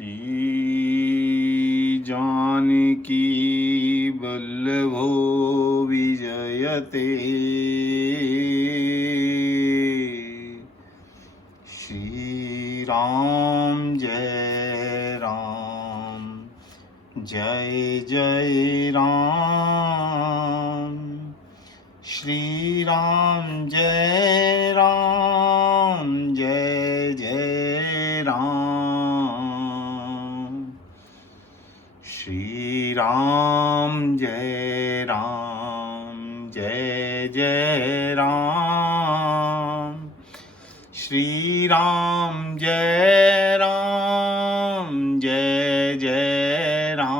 श्री जानकी वल्लभो विजयते। श्री राम जय राम, जय जय राम। श्री राम जय राम, जय जय राम। श्री राम जय राम, जय जय राम। श्री राम जय राम, जय जय राम।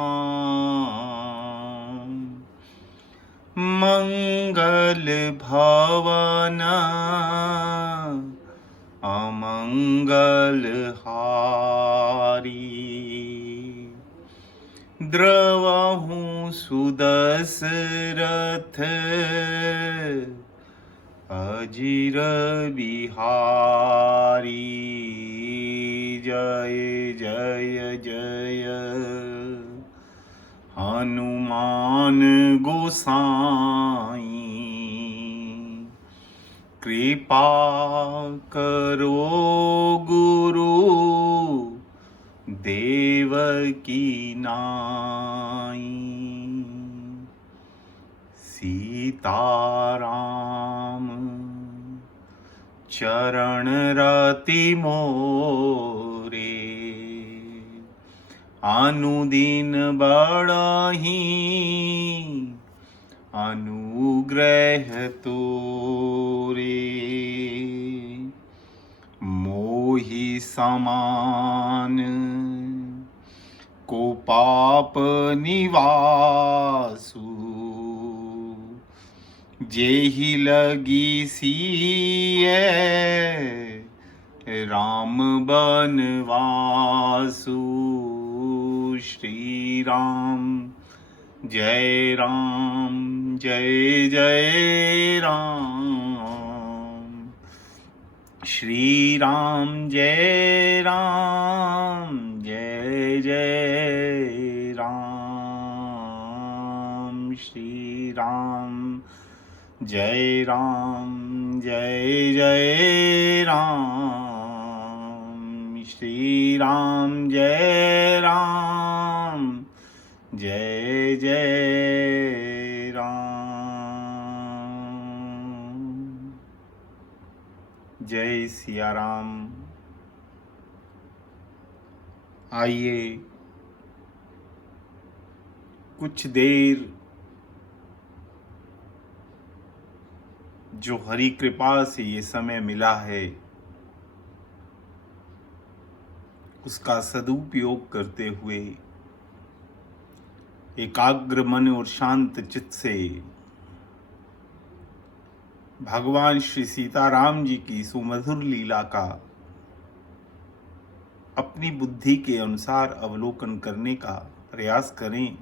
मंगल भवन अमंगल हारी, द्रवहु सुदशरथ अजिर बिहारी। जय जय जय हनुमान गोसाई, कृपा करो गुरु देवकी नाई। सीताराम चरण रति मोरे, अनुदिन बढ़हि अनुग्रह तोरे। मोहि समान को पाप निवासु, जेहि लगी सिए राम बनवासु। श्री राम जय राम, जय जय राम। श्री राम जय राम, जय जय राम। श्री राम जय राम, जय जय राम। श्री राम जय राम, जय जय राम। जय सिया राम। आइए कुछ देर जो हरि कृपा से ये समय मिला है उसका सदुपयोग करते हुए एकाग्र मन और शांत चित्त से भगवान श्री सीताराम जी की सुमधुर लीला का अपनी बुद्धि के अनुसार अवलोकन करने का प्रयास करें।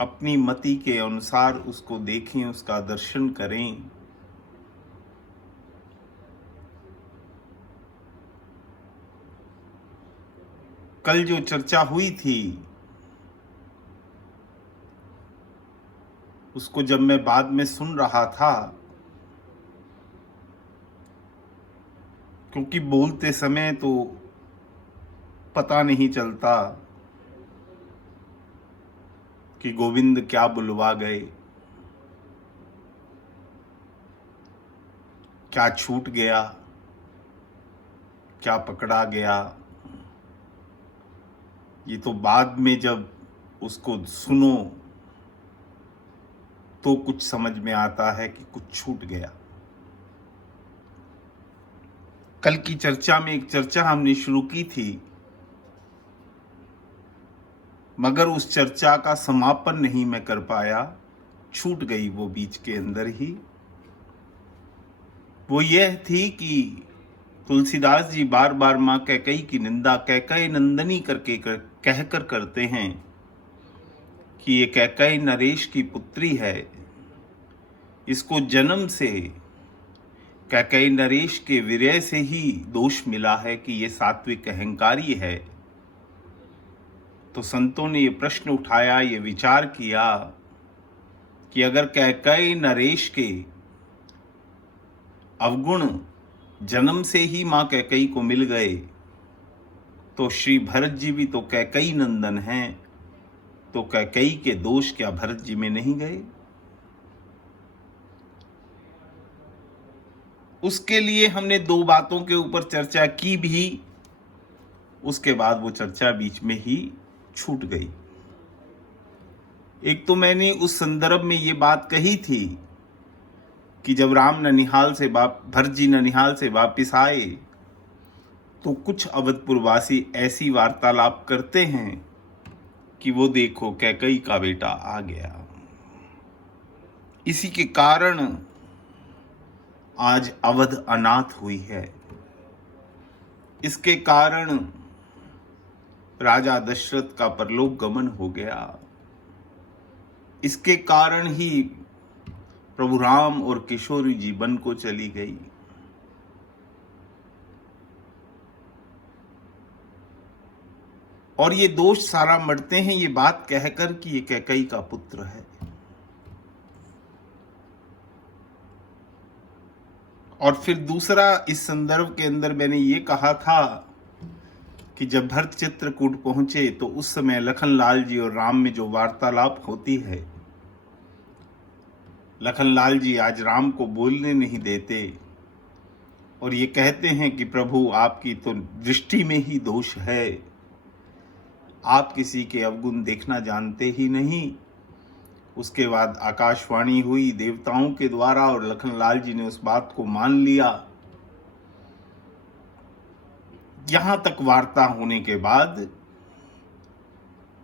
अपनी मति के अनुसार उसको देखें, उसका दर्शन करें। कल जो चर्चा हुई थी उसको जब मैं बाद में सुन रहा था, क्योंकि बोलते समय तो पता नहीं चलता कि गोविंद क्या बुलवा गए, क्या छूट गया, क्या पकड़ा गया। ये तो बाद में जब उसको सुनो तो कुछ समझ में आता है कि कुछ छूट गया। कल की चर्चा में एक चर्चा हमने शुरू की थी, मगर उस चर्चा का समापन नहीं मैं कर पाया, छूट गई वो बीच के अंदर ही। वो यह थी कि तुलसीदास जी बार बार माँ कैकई की निंदा कैकई नंदनी करके कहकर करते हैं कि ये कैकई नरेश की पुत्री है, इसको जन्म से कैकेयी नरेश के विरह से ही दोष मिला है कि ये सात्विक अहंकारी है। तो संतों ने ये प्रश्न उठाया, ये विचार किया कि अगर कैकेयी नरेश के अवगुण जन्म से ही मां कैकेयी को मिल गए, तो श्री भरत जी भी तो कैकेयी नंदन हैं, तो कैकेयी के दोष क्या भरत जी में नहीं गए? उसके लिए हमने दो बातों के ऊपर चर्चा की भी, उसके बाद वो चर्चा बीच में ही छूट गई। एक तो मैंने उस संदर्भ में ये बात कही थी कि जब राम ननिहाल से भरत जी ननिहाल से वापिस आए तो कुछ अवधपुरवासी ऐसी वार्तालाप करते हैं कि वो देखो कैकेयी का बेटा आ गया। इसी के कारण आज अवध अनाथ हुई है। इसके कारण राजा दशरथ का परलोक गमन हो गया। इसके कारण ही प्रभु राम और किशोरी जी वन को चली गई। और ये दोष सारा मरते हैं ये बात कहकर कि ये कैकेयी का पुत्र है। और फिर दूसरा, इस संदर्भ के अंदर मैंने ये कहा था कि जब भरत चित्रकूट पहुंचे तो उस समय लखनलाल जी और राम में जो वार्तालाप होती है, लखनलाल जी आज राम को बोलने नहीं देते और ये कहते हैं कि प्रभु आपकी तो दृष्टि में ही दोष है, आप किसी के अवगुण देखना जानते ही नहीं। उसके बाद आकाशवाणी हुई देवताओं के द्वारा और लखनलाल जी ने उस बात को मान लिया। यहां तक वार्ता होने के बाद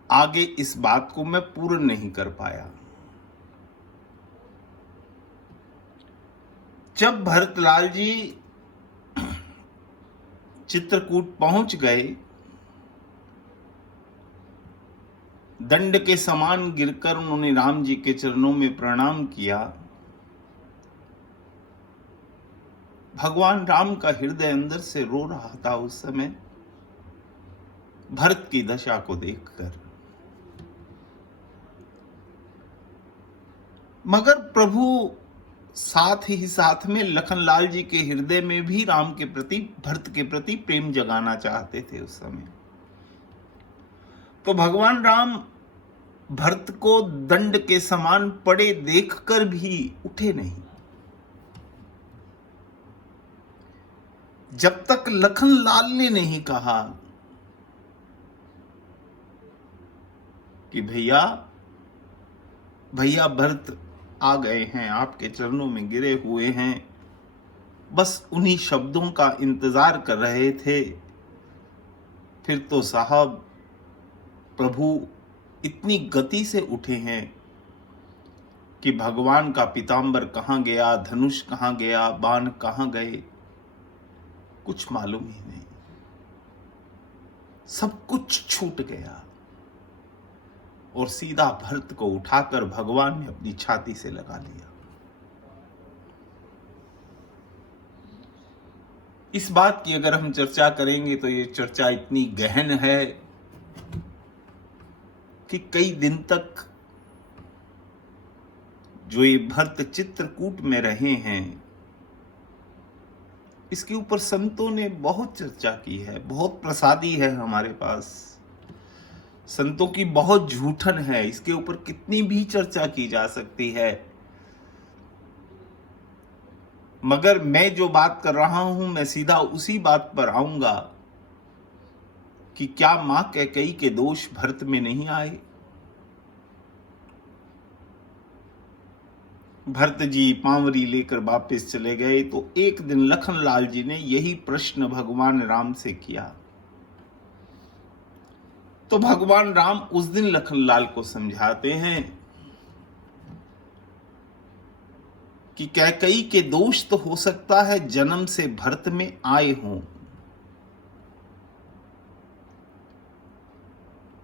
आगे इस बात को मैं पूर्ण नहीं कर पाया। जब भरतलाल जी चित्रकूट पहुंच गए, दंड के समान गिरकर उन्होंने राम जी के चरणों में प्रणाम किया। भगवान राम का हृदय अंदर से रो रहा था उस समय भरत की दशा को देखकर। मगर प्रभु साथ ही साथ में लखनलाल जी के हृदय में भी राम के प्रति, भरत के प्रति प्रेम जगाना चाहते थे उस समय। तो भगवान राम भरत को दंड के समान पड़े देखकर भी उठे नहीं। जब तक लखनलाल ने नहीं कहा कि भैया भैया भरत आ गए हैं, आपके चरणों में गिरे हुए हैं, बस उन्हीं शब्दों का इंतजार कर रहे थे। फिर तो साहब प्रभु इतनी गति से उठे हैं कि भगवान का पीतांबर कहां गया, धनुष कहां गया, बाण कहां गए, कुछ मालूम ही नहीं। सब कुछ छूट गया और सीधा भरत को उठाकर भगवान ने अपनी छाती से लगा लिया। इस बात की अगर हम चर्चा करेंगे तो ये चर्चा इतनी गहन है कि कई दिन तक जो ये भरत चित्रकूट में रहे हैं, इसके ऊपर संतों ने बहुत चर्चा की है। बहुत प्रसादी है हमारे पास, संतों की बहुत झूठन है, इसके ऊपर कितनी भी चर्चा की जा सकती है। मगर मैं जो बात कर रहा हूं, मैं सीधा उसी बात पर आऊंगा कि क्या मां कैकेयी के दोष भरत में नहीं आए? भरत जी पांवरी लेकर वापस चले गए तो एक दिन लखनलाल जी ने यही प्रश्न भगवान राम से किया। तो भगवान राम उस दिन लखनलाल को समझाते हैं कि कैकेयी के दोष तो हो सकता है जन्म से भरत में आए हों,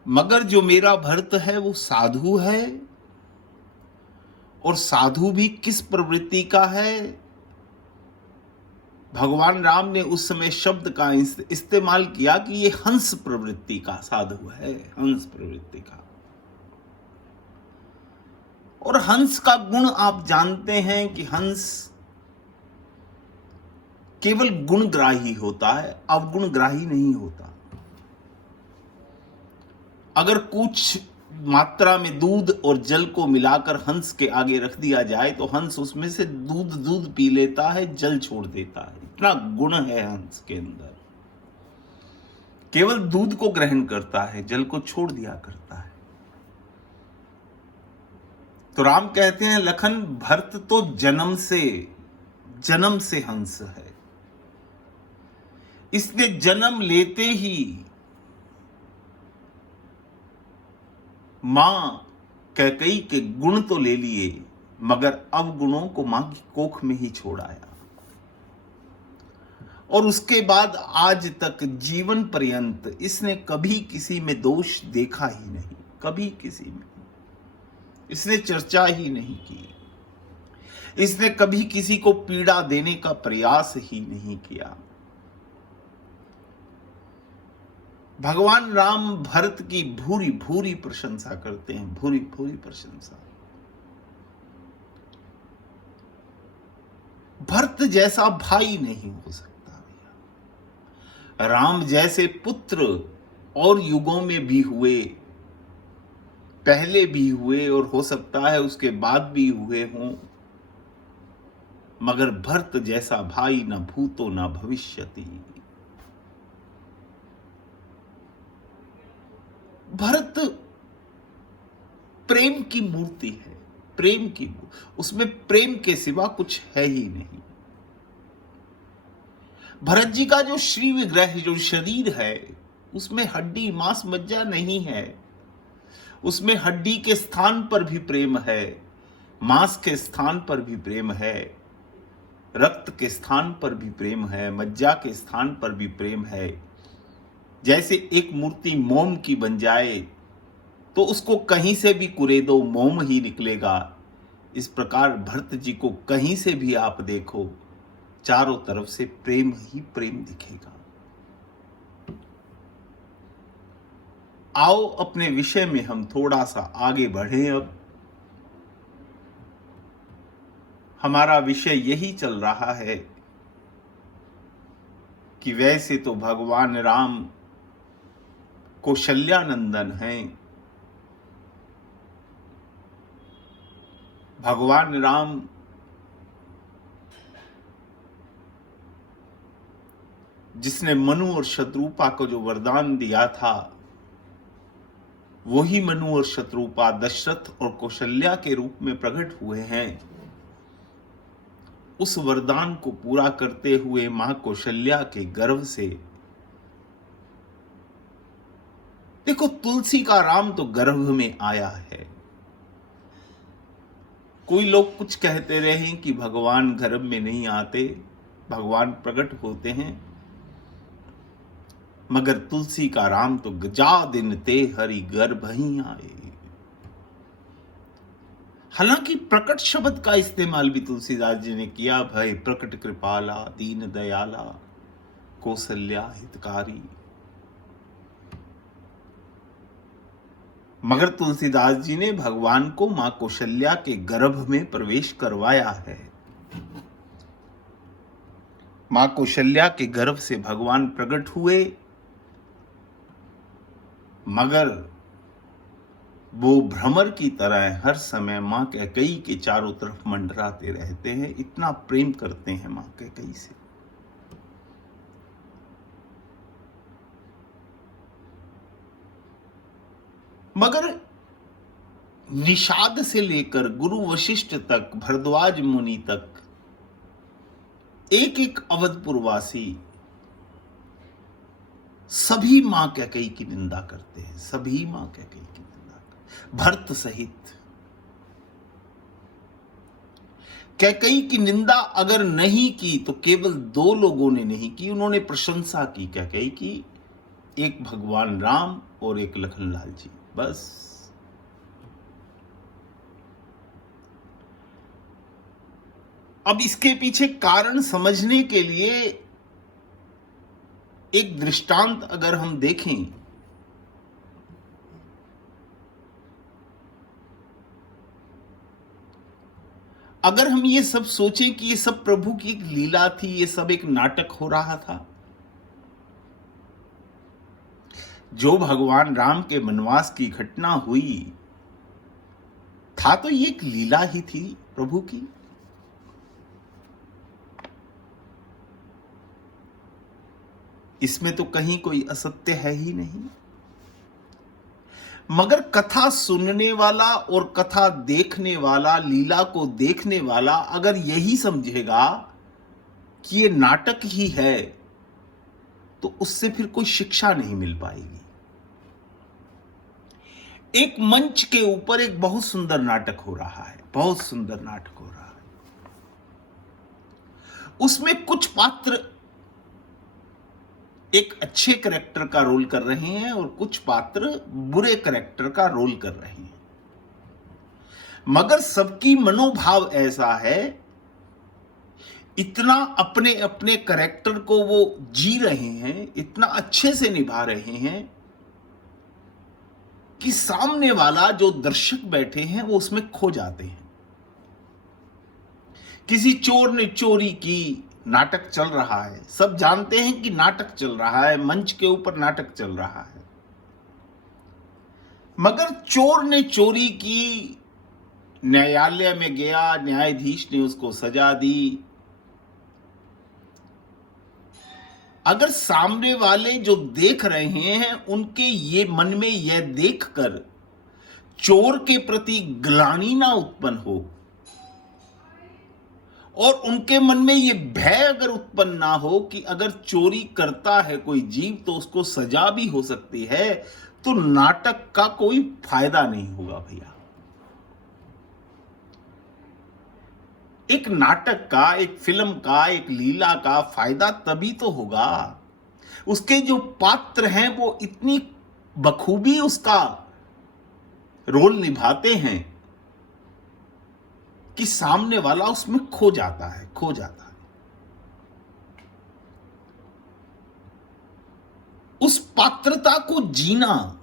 मगर जो मेरा भरत है वो साधु है, और साधु भी किस प्रवृत्ति का है? भगवान राम ने उस समय शब्द का इस्तेमाल किया कि ये हंस प्रवृत्ति का साधु है, हंस प्रवृत्ति का। और हंस का गुण आप जानते हैं कि हंस केवल गुणग्राही होता है, अवगुणग्राही नहीं होता। अगर कुछ मात्रा में दूध और जल को मिलाकर हंस के आगे रख दिया जाए तो हंस उसमें से दूध पी लेता है, जल छोड़ देता है। इतना गुण है हंस के अंदर। केवल दूध को ग्रहण करता है, जल को छोड़ दिया करता है। तो राम कहते हैं, लखन भरत तो जन्म से हंस है। इसने जन्म लेते ही मां कैकेयी के गुण तो ले लिए, मगर अवगुणों को मां की कोख में ही छोड़ आया। और उसके बाद आज तक जीवन पर्यंत इसने कभी किसी में दोष देखा ही नहीं, कभी किसी में इसने चर्चा ही नहीं की। इसने कभी किसी को पीड़ा देने का प्रयास ही नहीं किया। भगवान राम भरत की भूरी भूरी प्रशंसा करते हैं, भूरी भूरी प्रशंसा। भरत जैसा भाई नहीं हो सकता। राम जैसे पुत्र और युगों में भी हुए, पहले भी हुए और हो सकता है उसके बाद भी हुए हों, मगर भरत जैसा भाई न भूतो न भविष्यति। भरत प्रेम की मूर्ति है, प्रेम की, उसमें प्रेम के सिवा कुछ है ही नहीं। भरत जी का जो श्री विग्रह, जो शरीर है, उसमें हड्डी मांस मज्जा नहीं है। उसमें हड्डी के स्थान पर भी प्रेम है, मांस के स्थान पर भी प्रेम है, रक्त के स्थान पर भी प्रेम है, मज्जा के स्थान पर भी प्रेम है। जैसे एक मूर्ति मोम की बन जाए तो उसको कहीं से भी कुरेदो मोम ही निकलेगा, इस प्रकार भरत जी को कहीं से भी आप देखो, चारों तरफ से प्रेम ही प्रेम दिखेगा। आओ अपने विषय में हम थोड़ा सा आगे बढ़ें। अब हमारा विषय यही चल रहा है कि वैसे तो भगवान राम कौशल्यानंदन हैं। भगवान राम जिसने मनु और शत्रुपा को जो वरदान दिया था, वही मनु और शत्रुपा दशरथ और कौशल्या के रूप में प्रकट हुए हैं। उस वरदान को पूरा करते हुए मां कौशल्या के गर्भ से, देखो तुलसी का राम तो गर्भ में आया है। कोई लोग कुछ कहते रहे कि भगवान गर्भ में नहीं आते, भगवान प्रकट होते हैं, मगर तुलसी का राम तो गजा दिन ते हरि गर्भ ही आए। हालांकि प्रकट शब्द का इस्तेमाल भी तुलसीदास जी ने किया, भय प्रकट कृपाला दीन दयाला कौशल्या हितकारी। मगर तुलसीदास जी ने भगवान को मां कौशल्या के गर्भ में प्रवेश करवाया है। मां कौशल्या के गर्भ से भगवान प्रकट हुए, मगर वो भ्रमर की तरह हर समय मां कैकेयी के चारों तरफ मंडराते रहते हैं। इतना प्रेम करते हैं मां कैकेयी से। मगर निषाद से लेकर गुरु वशिष्ठ तक, भरद्वाज मुनि तक, एक एक अवधपुरवासी सभी मां कैकेयी की निंदा करते हैं, सभी मां कैकेयी की निंदा करते, भरत सहित। कैकेयी की निंदा अगर नहीं की तो केवल दो लोगों ने नहीं की, उन्होंने प्रशंसा की कैकेयी की, एक भगवान राम और एक लखनलाल जी, बस। अब इसके पीछे कारण समझने के लिए एक दृष्टांत अगर हम देखें, अगर हम ये सब सोचें कि ये सब प्रभु की एक लीला थी, ये सब एक नाटक हो रहा था, जो भगवान राम के वनवास की घटना हुई था तो ये एक लीला ही थी प्रभु की। इसमें तो कहीं कोई असत्य है ही नहीं। मगर कथा सुनने वाला और कथा देखने वाला, लीला को देखने वाला अगर यही समझेगा कि ये नाटक ही है, तो उससे फिर कोई शिक्षा नहीं मिल पाएगी। एक मंच के ऊपर एक बहुत सुंदर नाटक हो रहा है, बहुत सुंदर नाटक हो रहा है। उसमें कुछ पात्र एक अच्छे कैरेक्टर का रोल कर रहे हैं और कुछ पात्र बुरे कैरेक्टर का रोल कर रहे हैं, मगर सबकी मनोभाव ऐसा है, इतना अपने अपने कैरेक्टर को वो जी रहे हैं, इतना अच्छे से निभा रहे हैं कि सामने वाला जो दर्शक बैठे हैं वो उसमें खो जाते हैं। किसी चोर ने चोरी की, नाटक चल रहा है, सब जानते हैं कि नाटक चल रहा है, मंच के ऊपर नाटक चल रहा है, मगर चोर ने चोरी की, न्यायालय में गया, न्यायाधीश ने उसको सजा दी। अगर सामने वाले जो देख रहे हैं उनके ये मन में यह देखकर चोर के प्रति ग्लानि ना उत्पन्न हो और उनके मन में ये भय अगर उत्पन्न ना हो कि अगर चोरी करता है कोई जीव तो उसको सजा भी हो सकती है, तो नाटक का कोई फायदा नहीं होगा भैया। एक नाटक का, एक फिल्म का, एक लीला का फायदा तभी तो होगा, उसके जो पात्र हैं वो इतनी बखूबी उसका रोल निभाते हैं कि सामने वाला उसमें खो जाता है, खो जाता है। उस पात्रता को जीना,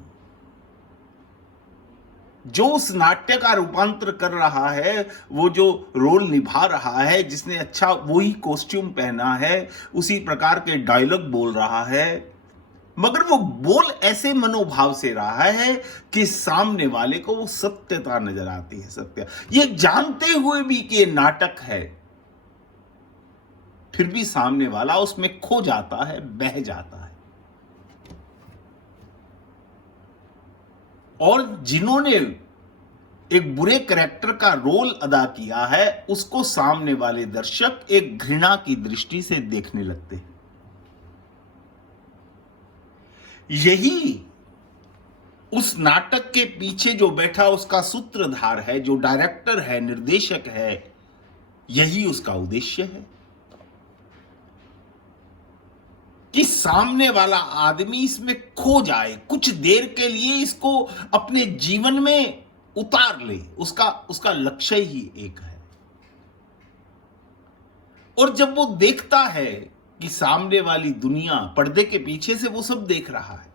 जो उस नाट्य का रूपांतर कर रहा है, वो जो रोल निभा रहा है, जिसने अच्छा वही कॉस्ट्यूम पहना है, उसी प्रकार के डायलॉग बोल रहा है, मगर वो बोल ऐसे मनोभाव से रहा है कि सामने वाले को वो सत्यता नजर आती है, सत्य, ये जानते हुए भी कि ये नाटक है, फिर भी सामने वाला उसमें खो जाता है, बह जाता है। और जिन्होंने एक बुरे कैरेक्टर का रोल अदा किया है, उसको सामने वाले दर्शक एक घृणा की दृष्टि से देखने लगते हैं। यही उस नाटक के पीछे जो बैठा उसका सूत्रधार है, जो डायरेक्टर है, निर्देशक है, यही उसका उद्देश्य है कि सामने वाला आदमी इसमें खो जाए, कुछ देर के लिए इसको अपने जीवन में उतार ले। उसका लक्ष्य ही एक है। और जब वो देखता है कि सामने वाली दुनिया पर्दे के पीछे से वो सब देख रहा है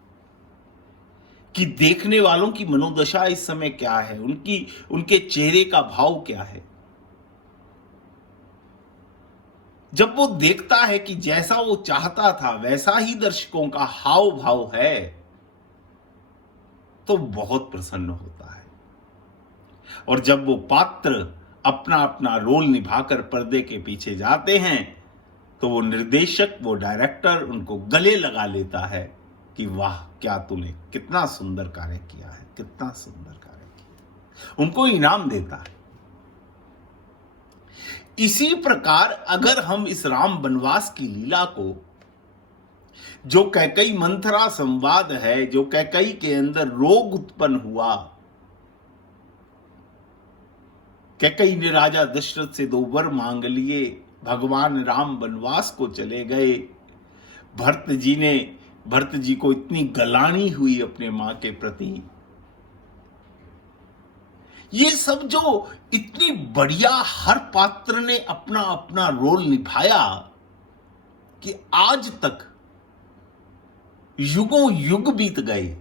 कि देखने वालों की मनोदशा इस समय क्या है, उनके चेहरे का भाव क्या है, जब वो देखता है कि जैसा वो चाहता था वैसा ही दर्शकों का हाव भाव है, तो बहुत प्रसन्न होता है। और जब वो पात्र अपना अपना रोल निभाकर पर्दे के पीछे जाते हैं, तो वो निर्देशक, वो डायरेक्टर उनको गले लगा लेता है कि वाह, क्या तूने कितना सुंदर कार्य किया है, कितना सुंदर कार्य किया, उनको इनाम देता है। इसी प्रकार अगर हम इस राम वनवास की लीला को, जो कैकई मंथरा संवाद है, जो कैकई के अंदर रोग उत्पन्न हुआ, कैकई ने राजा दशरथ से 2 वर मांग लिए, भगवान राम वनवास को चले गए, भरत जी को इतनी गलानी हुई अपने मां के प्रति, ये सब जो इतनी बढ़िया हर पात्र ने अपना अपना रोल निभाया कि आज तक युगों युग बीत गए,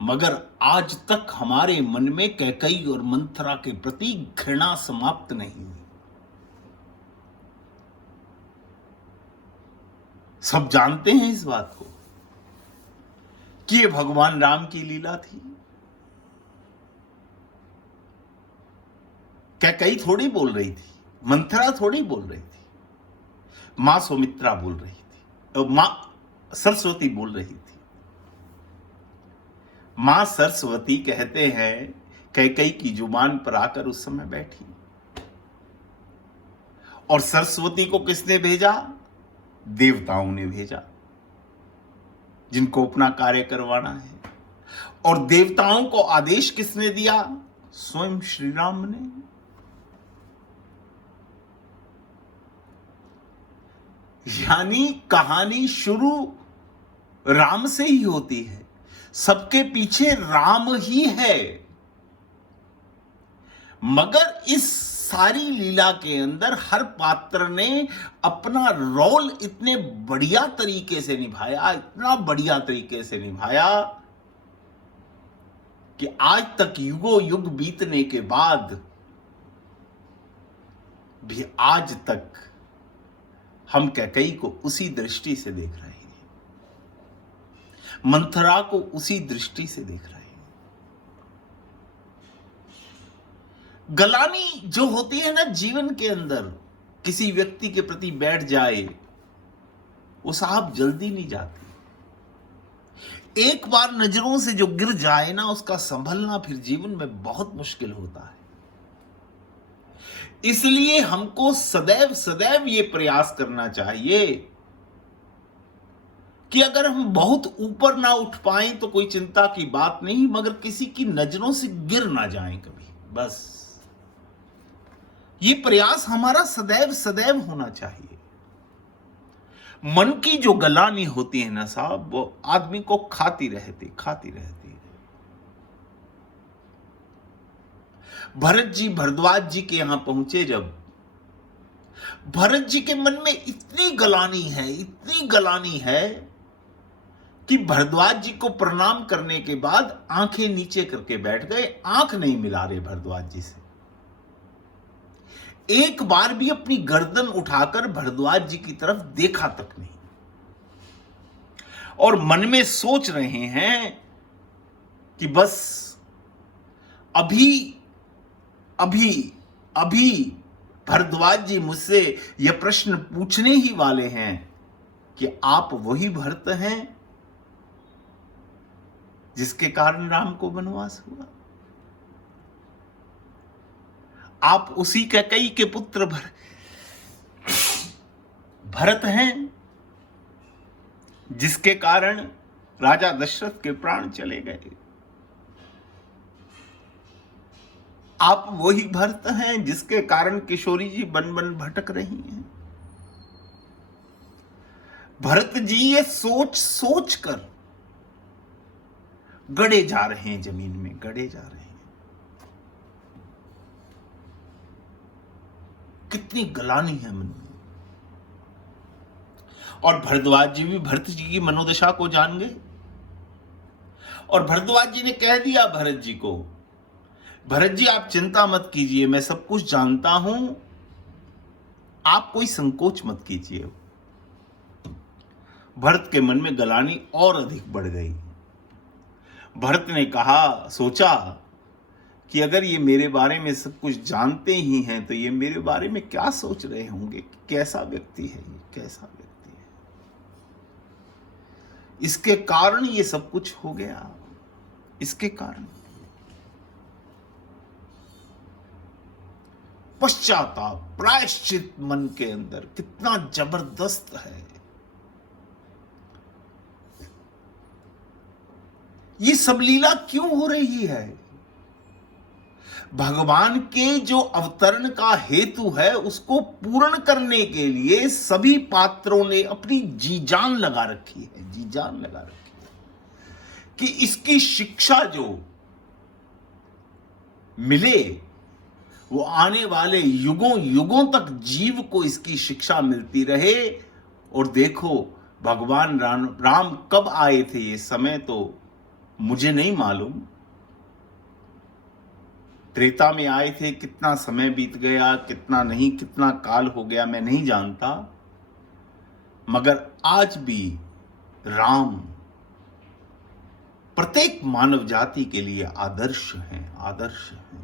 मगर आज तक हमारे मन में कैकेयी और मंथरा के प्रति घृणा समाप्त नहीं हुई। सब जानते हैं इस बात को कि ये भगवान राम की लीला थी। कैकेयी थोड़ी बोल रही थी, मंथरा थोड़ी बोल रही थी, मां सुमित्रा बोल रही थी, मां सरस्वती बोल रही थी। मां सरस्वती कहते हैं कैकेयी की जुबान पर आकर उस समय बैठी। और सरस्वती को किसने भेजा? देवताओं ने भेजा, जिनको अपना कार्य करवाना है। और देवताओं को आदेश किसने दिया? स्वयं श्री राम ने। यानी कहानी शुरू राम से ही होती है, सबके पीछे राम ही है। मगर इस सारी लीला के अंदर हर पात्र ने अपना रोल इतने बढ़िया तरीके से निभाया, इतना बढ़िया तरीके से निभाया कि आज तक युगों युग बीतने के बाद भी आज तक हम कैकेयी को उसी दृष्टि से देख रहे हैं, मंथरा को उसी दृष्टि से देख रहे हैं। गलानी जो होती है ना जीवन के अंदर, किसी व्यक्ति के प्रति बैठ जाए, वो साहब जल्दी नहीं जाती। एक बार नजरों से जो गिर जाए ना, उसका संभलना फिर जीवन में बहुत मुश्किल होता है। इसलिए हमको सदैव सदैव ये प्रयास करना चाहिए कि अगर हम बहुत ऊपर ना उठ पाएं तो कोई चिंता की बात नहीं, मगर किसी की नजरों से गिर ना जाएं कभी, बस ये प्रयास हमारा सदैव सदैव होना चाहिए। मन की जो गलानी होती है ना साहब, वो आदमी को खाती रहती है। भरत जी भरद्वाज जी के यहां पहुंचे जब, भरत जी के मन में इतनी गलानी है कि भरद्वाज जी को प्रणाम करने के बाद आंखें नीचे करके बैठ गए, आंख नहीं मिला रहे भरद्वाज जी से। एक बार भी अपनी गर्दन उठाकर भरद्वाज जी की तरफ देखा तक नहीं, और मन में सोच रहे हैं कि बस अभी भरद्वाज जी मुझसे यह प्रश्न पूछने ही वाले हैं कि आप वही भरत हैं जिसके कारण राम को वनवास हुआ? आप उसी कैकेयी के पुत्र भरत हैं जिसके कारण राजा दशरथ के प्राण चले गए? आप वही भरत हैं जिसके कारण किशोरी जी बन बन भटक रही हैं? भरत जी ये सोच सोच कर गड़े जा रहे हैं, जमीन में गड़े जा रहे हैं। कितनी गलानी है मन में। और भरद्वाज जी भी भरत जी की मनोदशा को जान गए, और भरद्वाज जी ने कह दिया भरत जी को, भरत जी आप चिंता मत कीजिए, मैं सब कुछ जानता हूं, आप कोई संकोच मत कीजिए। भरत के मन में गलानी और अधिक बढ़ गई। भरत ने कहा, सोचा कि अगर ये मेरे बारे में सब कुछ जानते ही हैं तो ये मेरे बारे में क्या सोच रहे होंगे, कैसा व्यक्ति है ये, कैसा व्यक्ति है, इसके कारण ये सब कुछ हो गया, इसके कारण। पश्चाताप, प्रायश्चित मन के अंदर कितना जबरदस्त है। ये सब लीला क्यों हो रही है? भगवान के जो अवतरण का हेतु है उसको पूर्ण करने के लिए सभी पात्रों ने अपनी जी जान लगा रखी है, जी जान लगा रखी है कि इसकी शिक्षा जो मिले, वो आने वाले युगों युगों तक जीव को इसकी शिक्षा मिलती रहे। और देखो भगवान राम कब आए थे, ये समय तो मुझे नहीं मालूम। त्रेता में आए थे, कितना समय बीत गया, कितना नहीं, कितना काल हो गया, मैं नहीं जानता। मगर आज भी राम प्रत्येक मानव जाति के लिए आदर्श हैं, आदर्श हैं।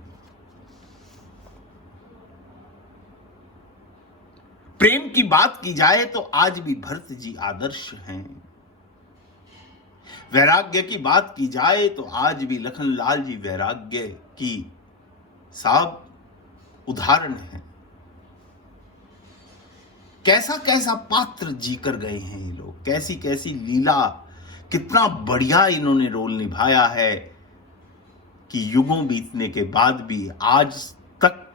प्रेम की बात की जाए तो आज भी भरत जी आदर्श हैं। वैराग्य की बात की जाए तो आज भी लखनलाल जी वैराग्य की साहब उदाहरण है। कैसा कैसा पात्र जीकर गए हैं ये लोग, कैसी कैसी लीला, कितना बढ़िया इन्होंने रोल निभाया है कि युगों बीतने के बाद भी आज तक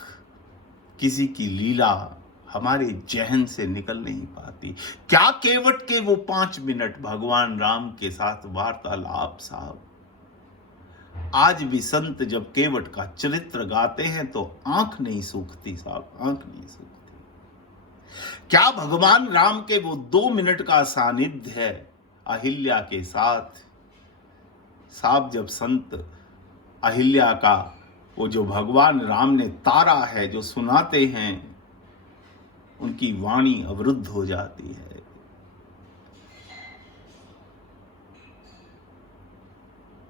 किसी की लीला हमारे जहन से निकल नहीं पाती। क्या केवट के वो 5 मिनट भगवान राम के साथ वार्तालाप साहब। आज भी संत जब केवट का चरित्र गाते हैं तो आंख नहीं सूखती साहब, आंख नहीं सूखती। क्या भगवान राम के वो 2 मिनट का सानिध्य है अहिल्या के साथ साहब। जब संत अहिल्या का वो जो भगवान राम ने तारा है जो सुनाते हैं, उनकी वाणी अवरुद्ध हो जाती है।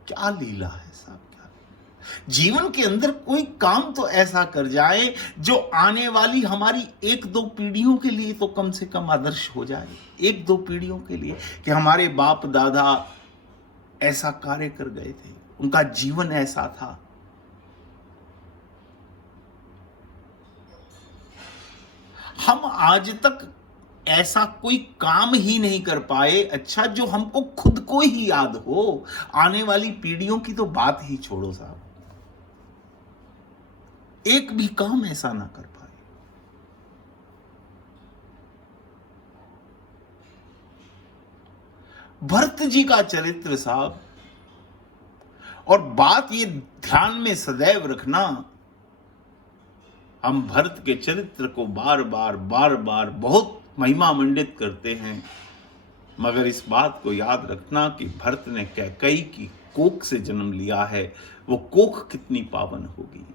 क्या लीला है साहब, क्या जीवन के अंदर कोई काम तो ऐसा कर जाए जो आने वाली हमारी 1-2 पीढ़ियों के लिए तो कम से कम आदर्श हो जाए। 1-2 पीढ़ियों के लिए कि हमारे बाप दादा ऐसा कार्य कर गए थे, उनका जीवन ऐसा था। हम आज तक ऐसा कोई काम ही नहीं कर पाए, अच्छा जो हमको खुद को ही याद हो। आने वाली पीढ़ियों की तो बात ही छोड़ो साहब, एक भी काम ऐसा ना कर पाए। भरत जी का चरित्र साहब, और बात ये ध्यान में सदैव रखना, हम भरत के चरित्र को बार बार बहुत महिमा मंडित करते हैं, मगर इस बात को याद रखना कि भरत ने कैकेयी की कोख से जन्म लिया है। वो कोख कितनी पावन होगी।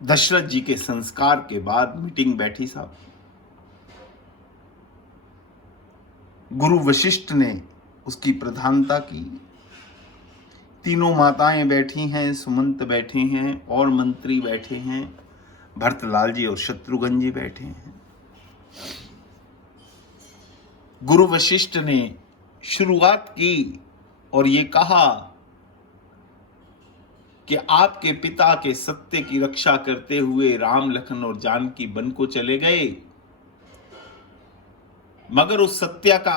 दशरथ जी के संस्कार के बाद मीटिंग बैठी साहब, गुरु वशिष्ठ ने उसकी प्रधानता की। तीनों माताएं बैठी हैं, सुमंत बैठे हैं और मंत्री बैठे हैं, भरतलाल जी और शत्रुघ्न जी बैठे हैं। गुरु वशिष्ठ ने शुरुआत की और ये कहा कि आपके पिता के सत्य की रक्षा करते हुए राम, लखन और जानकी वन को चले गए, मगर उस सत्य का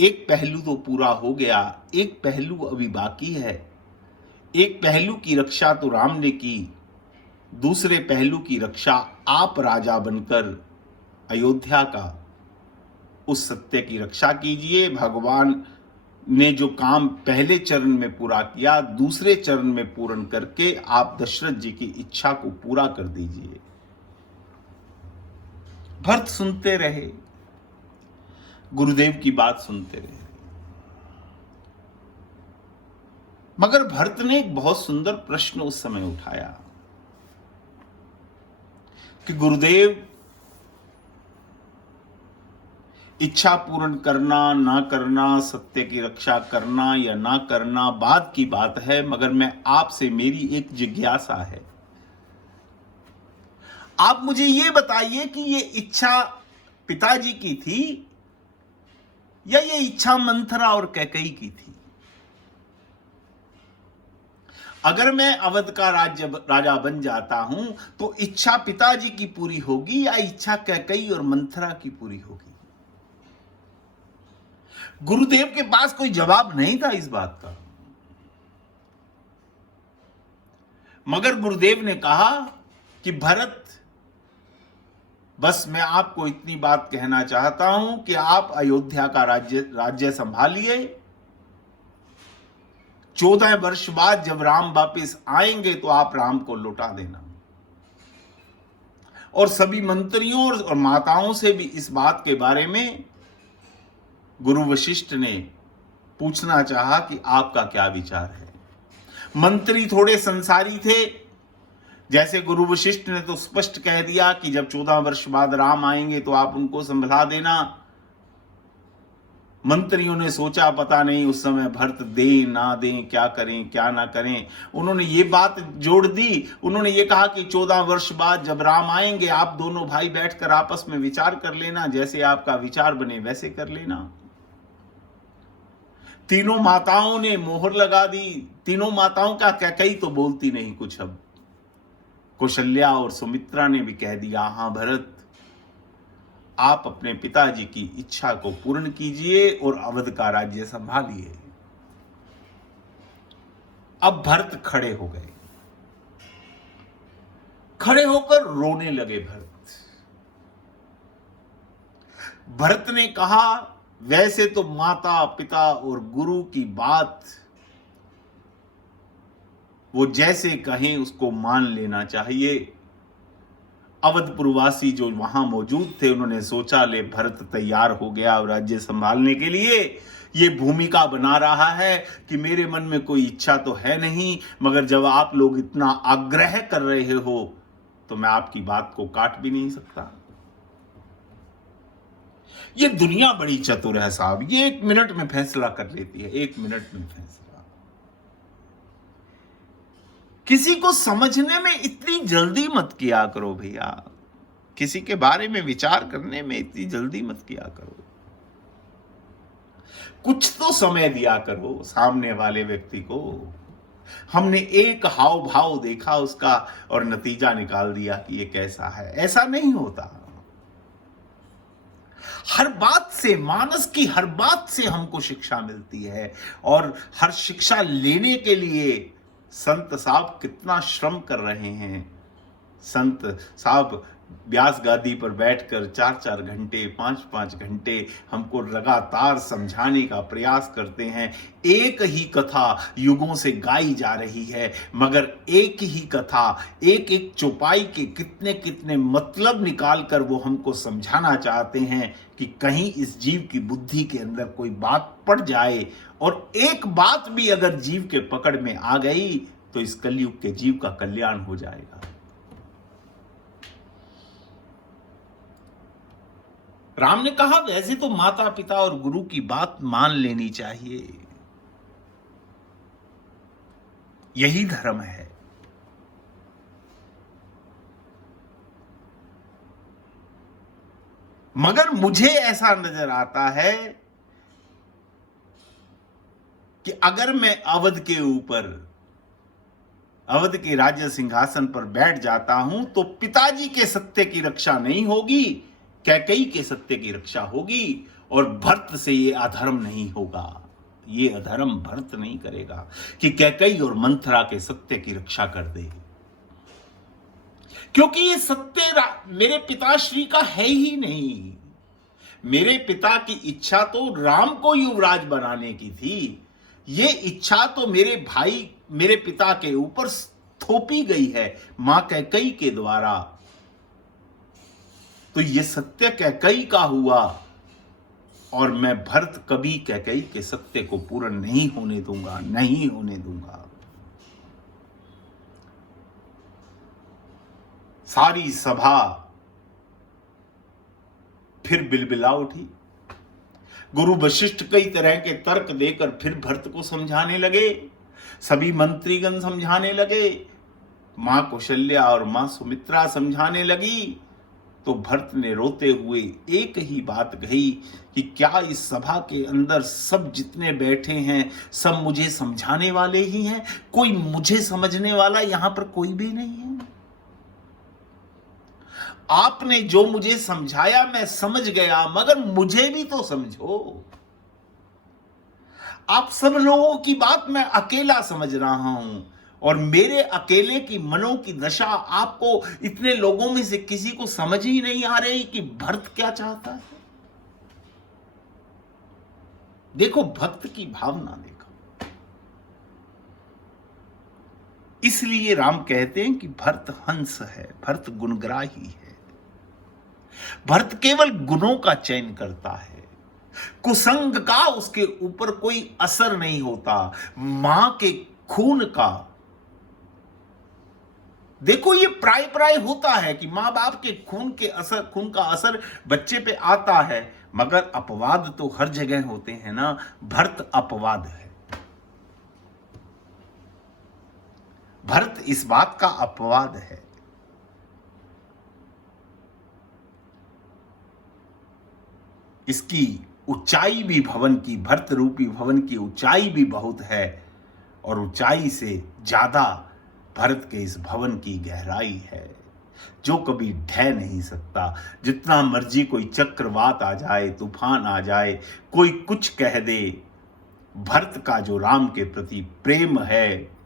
एक पहलू तो पूरा हो गया, एक पहलू अभी बाकी है। एक पहलू की रक्षा तो राम ने की, दूसरे पहलू की रक्षा आप राजा बनकर अयोध्या का उस सत्य की रक्षा कीजिए। भगवान ने जो काम पहले चरण में पूरा किया, दूसरे चरण में पूर्ण करके आप दशरथ जी की इच्छा को पूरा कर दीजिए। भरत सुनते रहे, गुरुदेव की बात सुनते रहे, मगर भरत ने एक बहुत सुंदर प्रश्न उस समय उठाया कि गुरुदेव, इच्छा पूर्ण करना ना करना, सत्य की रक्षा करना या ना करना बात की बात है, मगर मैं आपसे, मेरी एक जिज्ञासा है। आप मुझे ये बताइए कि ये इच्छा पिताजी की थी या ये इच्छा मंथरा और कैकेयी की थी? अगर मैं अवध का राजा बन जाता हूं तो इच्छा पिताजी की पूरी होगी या इच्छा कैकेयी और मंथरा की पूरी होगी? गुरुदेव के पास कोई जवाब नहीं था इस बात का, मगर गुरुदेव ने कहा कि भरत, बस मैं आपको इतनी बात कहना चाहता हूं कि आप अयोध्या का राज्य संभालिए, 14 वर्ष बाद जब राम वापिस आएंगे तो आप राम को लौटा देना। और सभी मंत्रियों और माताओं से भी इस बात के बारे में गुरु वशिष्ठ ने पूछना चाहा कि आपका क्या विचार है। मंत्री थोड़े संसारी थे, जैसे गुरु वशिष्ठ ने तो स्पष्ट कह दिया कि जब 14 वर्ष बाद राम आएंगे तो आप उनको संभला देना। मंत्रियों ने सोचा पता नहीं उस समय भरत दें ना दें, क्या करें क्या ना करें। उन्होंने ये बात जोड़ दी, उन्होंने ये कहा कि 14 वर्ष बाद जब राम आएंगे आप दोनों भाई बैठकर आपस में विचार कर लेना, जैसे आपका विचार बने वैसे कर लेना। तीनों माताओं ने मोहर लगा दी। तीनों माताओं का कैकेयी तो बोलती नहीं कुछ। अब कौशल्या और सुमित्रा ने भी कह दिया, हाँ भरत, आप अपने पिताजी की इच्छा को पूर्ण कीजिए और अवध का राज्य संभालिए। अब भरत खड़े हो गए, खड़े होकर रोने लगे। भरत ने कहा, वैसे तो माता पिता और गुरु की बात वो जैसे कहें उसको मान लेना चाहिए। अवधपुरवासी जो वहां मौजूद थे उन्होंने सोचा, ले भरत तैयार हो गया राज्य संभालने के लिए, ये भूमिका बना रहा है कि मेरे मन में कोई इच्छा तो है नहीं, मगर जब आप लोग इतना आग्रह कर रहे हो तो मैं आपकी बात को काट भी नहीं सकता। ये दुनिया बड़ी चतुर है साहब, ये 1 मिनट में फैसला कर लेती है, 1 मिनट में फैसला। किसी को समझने में इतनी जल्दी मत किया करो भैया, किसी के बारे में विचार करने में इतनी जल्दी मत किया करो। कुछ तो समय दिया करो सामने वाले व्यक्ति को। हमने एक हाव भाव देखा उसका और नतीजा निकाल दिया कि ये कैसा है, ऐसा नहीं होता। हर बात से, मानस की हर बात से हमको शिक्षा मिलती है, और हर शिक्षा लेने के लिए संत साहब कितना श्रम कर रहे हैं। संत साहब व्यास गादी पर बैठकर 4-4 घंटे, 5-5 घंटे हमको लगातार समझाने का प्रयास करते हैं। एक ही कथा युगों से गाई जा रही है, मगर एक ही कथा, एक एक चौपाई के कितने कितने मतलब निकाल कर वो हमको समझाना चाहते हैं कि कहीं इस जीव की बुद्धि के अंदर कोई बात पड़ जाए, और एक बात भी अगर जीव के पकड़ में आ गई तो इस कलयुग के जीव का कल्याण हो जाएगा। राम ने कहा, वैसे तो माता पिता और गुरु की बात मान लेनी चाहिए, यही धर्म है। मगर मुझे ऐसा नजर आता है कि अगर मैं अवध के ऊपर, अवध के राज्य सिंहासन पर बैठ जाता हूं तो पिताजी के सत्य की रक्षा नहीं होगी, कैकेयी के सत्य की रक्षा होगी, और भरत से ये अधर्म नहीं होगा। ये अधर्म भरत नहीं करेगा कि कैकेयी और मंथरा के सत्य की रक्षा कर दे, क्योंकि ये सत्य मेरे पिताश्री का है ही नहीं। मेरे पिता की इच्छा तो राम को युवराज बनाने की थी, ये इच्छा तो मेरे भाई, मेरे पिता के ऊपर थोपी गई है मां कैकेयी के द्वारा। तो ये सत्य कैकेयी का हुआ, और मैं भरत कभी कैकेयी के सत्य को पूर्ण नहीं होने दूंगा, नहीं होने दूंगा। सारी सभा फिर बिलबिला उठी। गुरु वशिष्ठ कई तरह के तर्क देकर फिर भरत को समझाने लगे, सभी मंत्रीगण समझाने लगे, मां कौशल्या और मां सुमित्रा समझाने लगी। तो भरत ने रोते हुए एक ही बात कही कि क्या इस सभा के अंदर सब जितने बैठे हैं सब मुझे समझाने वाले ही हैं? कोई मुझे समझने वाला यहां पर कोई भी नहीं है। आपने जो मुझे समझाया मैं समझ गया, मगर मुझे भी तो समझो। आप सब लोगों की बात मैं अकेला समझ रहा हूं, और मेरे अकेले की मनों की दशा आपको इतने लोगों में से किसी को समझ ही नहीं आ रही कि भरत क्या चाहता है। देखो भक्त की भावना देखो। इसलिए राम कहते हैं कि भरत हंस है, भरत गुणग्राही है। भरत केवल गुणों का चयन करता है, कुसंग का उसके ऊपर कोई असर नहीं होता। मां के खून का देखो, ये प्राय प्राय होता है कि मां बाप के खून का असर बच्चे पे आता है, मगर अपवाद तो हर जगह होते हैं ना। भरत अपवाद है, भरत इस बात का अपवाद है। इसकी ऊंचाई भी भवन की, भरत रूपी भवन की ऊंचाई भी बहुत है, और ऊंचाई से ज्यादा भरत के इस भवन की गहराई है, जो कभी ढह नहीं सकता। जितना मर्जी कोई चक्रवात आ जाए, तूफान आ जाए, कोई कुछ कह दे, भरत का जो राम के प्रति प्रेम है,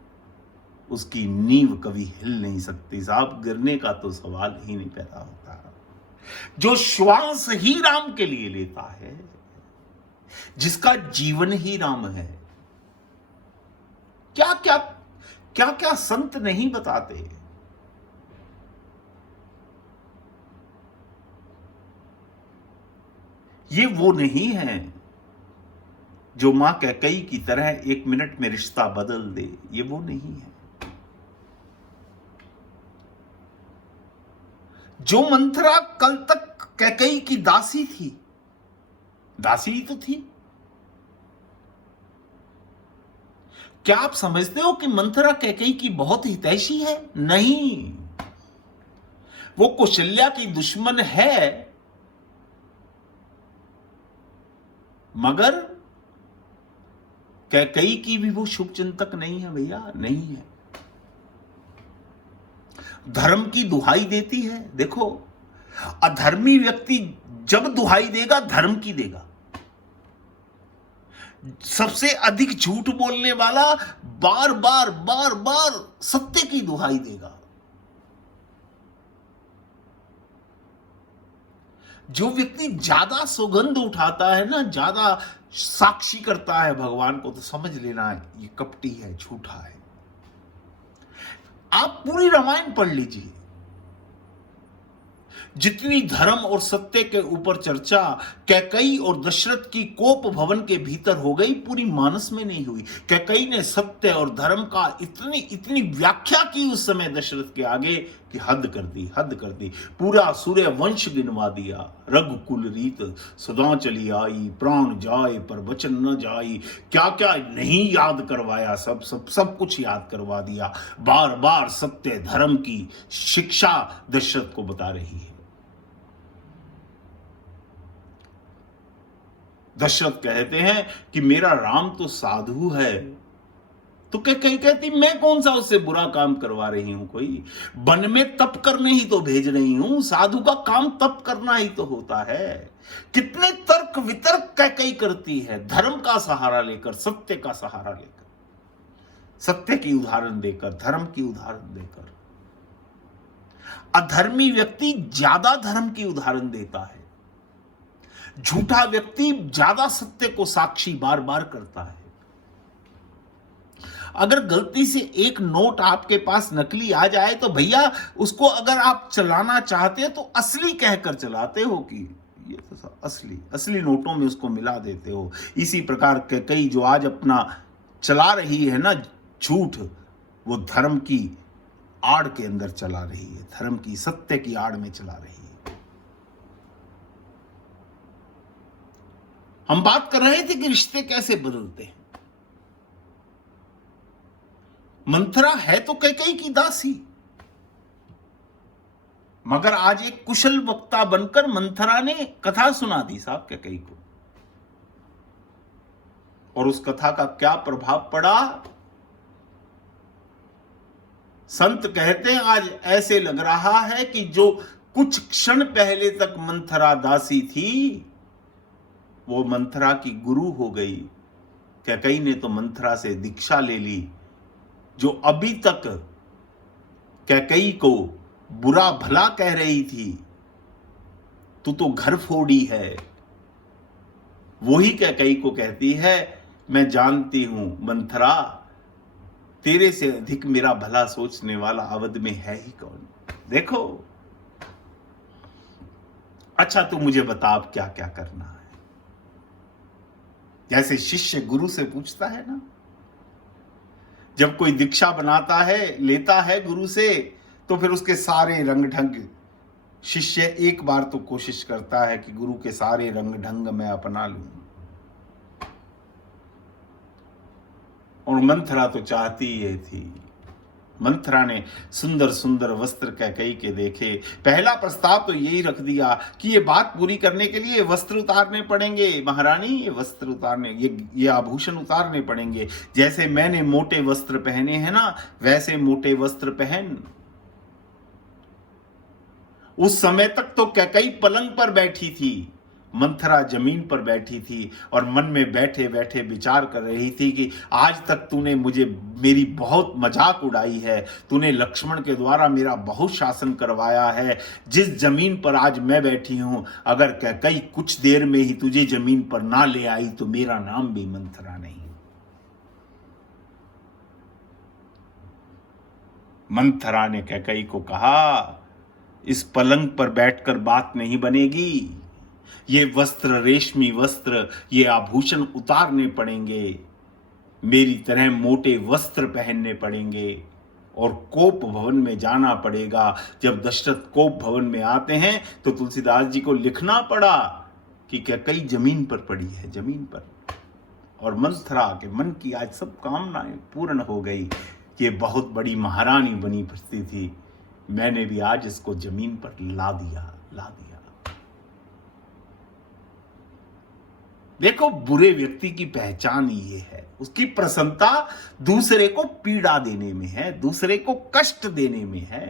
उसकी नींव कभी हिल नहीं सकती साहब। गिरने का तो सवाल ही नहीं पैदा होता। जो श्वास ही राम के लिए लेता है, जिसका जीवन ही राम है, क्या क्या क्या क्या संत नहीं बताते। ये वो नहीं है जो मां कैकई की तरह 1 मिनट में रिश्ता बदल दे। ये वो नहीं है। जो मंथरा कल तक कैकई की दासी थी, दासी ही तो थी। क्या आप समझते हो कि मंथरा कैकई की बहुत हितैषी है? नहीं, वो कौशल्या की दुश्मन है, मगर कैकई की भी वो शुभ चिंतक नहीं है भैया, नहीं है। धर्म की दुहाई देती है। देखो, अधर्मी व्यक्ति जब दुहाई देगा, धर्म की देगा। सबसे अधिक झूठ बोलने वाला बार बार बार बार सत्य की दुहाई देगा। जो व्यक्ति ज्यादा सुगंध उठाता है ना, ज्यादा साक्षी करता है भगवान को, तो समझ लेना ये कपटी है, झूठा है। आप पूरी रामायण पढ़ लीजिए, जितनी धर्म और सत्य के ऊपर चर्चा कैकई और दशरथ की कोप भवन के भीतर हो गई, पूरी मानस में नहीं हुई। कैकई ने सत्य और धर्म का इतनी इतनी व्याख्या की उस समय दशरथ के आगे कि हद कर दी, हद कर दी। पूरा सूर्य वंश गिनवा दिया। रघुकुल रीत सदा चली आई, प्राण जाए पर वचन न जाई। क्या क्या नहीं याद करवाया, सब सब सब कुछ याद करवा दिया। बार बार सत्य धर्म की शिक्षा दशरथ को बता रही है। दशरथ कहते हैं कि मेरा राम तो साधु है, तो कहीं कहती मैं कौन सा उससे बुरा काम करवा रही हूं। कोई वन में तप करने ही तो भेज रही हूं, साधु का काम तप करना ही तो होता है। कितने तर्क वितर्क कई करती है, धर्म का सहारा लेकर, सत्य का सहारा लेकर, सत्य की उदाहरण देकर, धर्म की उदाहरण देकर। अधर्मी व्यक्ति ज्यादा धर्म की उदाहरण देता है, झूठा व्यक्ति ज्यादा सत्य को साक्षी बार बार करता है। अगर गलती से एक नोट आपके पास नकली आ जाए तो भैया उसको अगर आप चलाना चाहते हैं तो असली कहकर चलाते हो कि ये तो असली असली नोटों में उसको मिला देते हो। इसी प्रकार के कई जो आज अपना चला रही है ना झूठ, वो धर्म की आड़ के अंदर चला रही है, धर्म की सत्य की आड़ में चला रही है। हम बात कर रहे थे कि रिश्ते कैसे बदलते हैं। मंथरा है तो कैकई की दासी, मगर आज एक कुशल वक्ता बनकर मंथरा ने कथा सुना दी साहब कैकई को, और उस कथा का क्या प्रभाव पड़ा। संत कहते हैं आज ऐसे लग रहा है कि जो कुछ क्षण पहले तक मंथरा दासी थी, वो मंथरा की गुरु हो गई। कैकई ने तो मंथरा से दीक्षा ले ली। जो अभी तक कैकई को बुरा भला कह रही थी, तू तो घर फोड़ी है, वही कैकई को कहती है मैं जानती हूं मंथरा, तेरे से अधिक मेरा भला सोचने वाला अवध में है ही कौन। देखो, अच्छा तू मुझे बता अब क्या क्या करना है। जैसे शिष्य गुरु से पूछता है ना, जब कोई दीक्षा बनाता है, लेता है गुरु से, तो फिर उसके सारे रंग ढंग शिष्य एक बार तो कोशिश करता है कि गुरु के सारे रंग ढंग मैं अपना लूं। और मंथरा तो चाहती ये थी। मंथरा ने सुंदर सुंदर वस्त्र कैकेयी के देखे। पहला प्रस्ताव तो यही रख दिया कि ये बात पूरी करने के लिए वस्त्र उतारने पड़ेंगे महारानी, ये वस्त्र उतारने, ये आभूषण उतारने पड़ेंगे। जैसे मैंने मोटे वस्त्र पहने हैं ना, वैसे मोटे वस्त्र पहन। उस समय तक तो कैकेयी पलंग पर बैठी थी, मंथरा जमीन पर बैठी थी और मन में बैठे बैठे विचार कर रही थी कि आज तक तूने मेरी बहुत मजाक उड़ाई है, तूने लक्ष्मण के द्वारा मेरा बहुत शासन करवाया है। जिस जमीन पर आज मैं बैठी हूं, अगर कैकेयी कुछ देर में ही तुझे जमीन पर ना ले आई तो मेरा नाम भी मंथरा नहीं। मंथरा ने कैकेयी को कहा, इस पलंग पर बैठकर बात नहीं बनेगी, ये वस्त्र, रेशमी वस्त्र, ये आभूषण उतारने पड़ेंगे, मेरी तरह मोटे वस्त्र पहनने पड़ेंगे और कोप भवन में जाना पड़ेगा। जब दशरथ कोप भवन में आते हैं तो तुलसीदास जी को लिखना पड़ा कि कैकेयी जमीन पर पड़ी है, जमीन पर। और मंथरा के मन की आज सब कामनाएं पूर्ण हो गई। ये बहुत बड़ी महारानी बनी फिरती थी, मैंने भी आज इसको जमीन पर ला दिया। देखो, बुरे व्यक्ति की पहचान ये है, उसकी प्रसन्नता दूसरे को पीड़ा देने में है, दूसरे को कष्ट देने में है।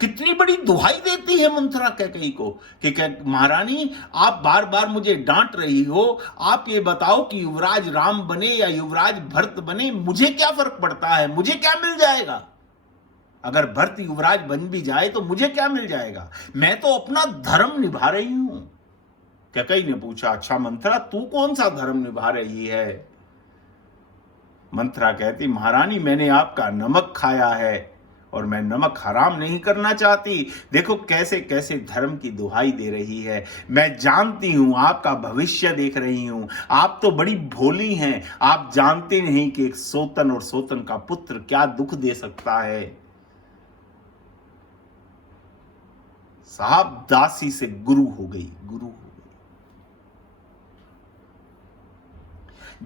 कितनी बड़ी दुहाई देती है मंथरा कैकेयी को कि महारानी, आप बार बार मुझे डांट रही हो, आप ये बताओ कि युवराज राम बने या युवराज भरत बने, मुझे क्या फर्क पड़ता है, मुझे क्या मिल जाएगा। अगर भरत युवराज बन भी जाए तो मुझे क्या मिल जाएगा, मैं तो अपना धर्म निभा रही हूं। कैकेयी ने पूछा, अच्छा मंथरा, तू कौन सा धर्म निभा रही है। मंथरा कहती, महारानी, मैंने आपका नमक खाया है और मैं नमक हराम नहीं करना चाहती। देखो कैसे कैसे धर्म की दुहाई दे रही है। मैं जानती हूं, आपका भविष्य देख रही हूं, आप तो बड़ी भोली हैं, आप जानते नहीं कि एक सोतन और सोतन का पुत्र क्या दुख दे सकता है। साहब, दासी से गुरु हो गई, गुरु हो गई।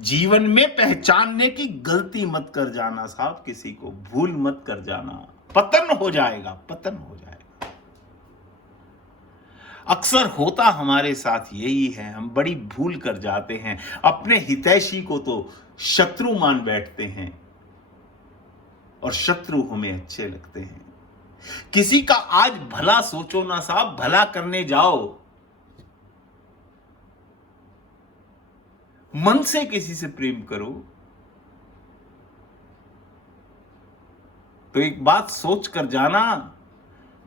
जीवन में पहचानने की गलती मत कर जाना साहब, किसी को भूल मत कर जाना, पतन हो जाएगा, पतन हो जाएगा। अक्सर होता हमारे साथ यही है, हम बड़ी भूल कर जाते हैं, अपने हितैषी को तो शत्रु मान बैठते हैं और शत्रु हमें अच्छे लगते हैं। किसी का आज भला सोचो ना साहब, भला करने जाओ, मन से किसी से प्रेम करो तो एक बात सोच कर जाना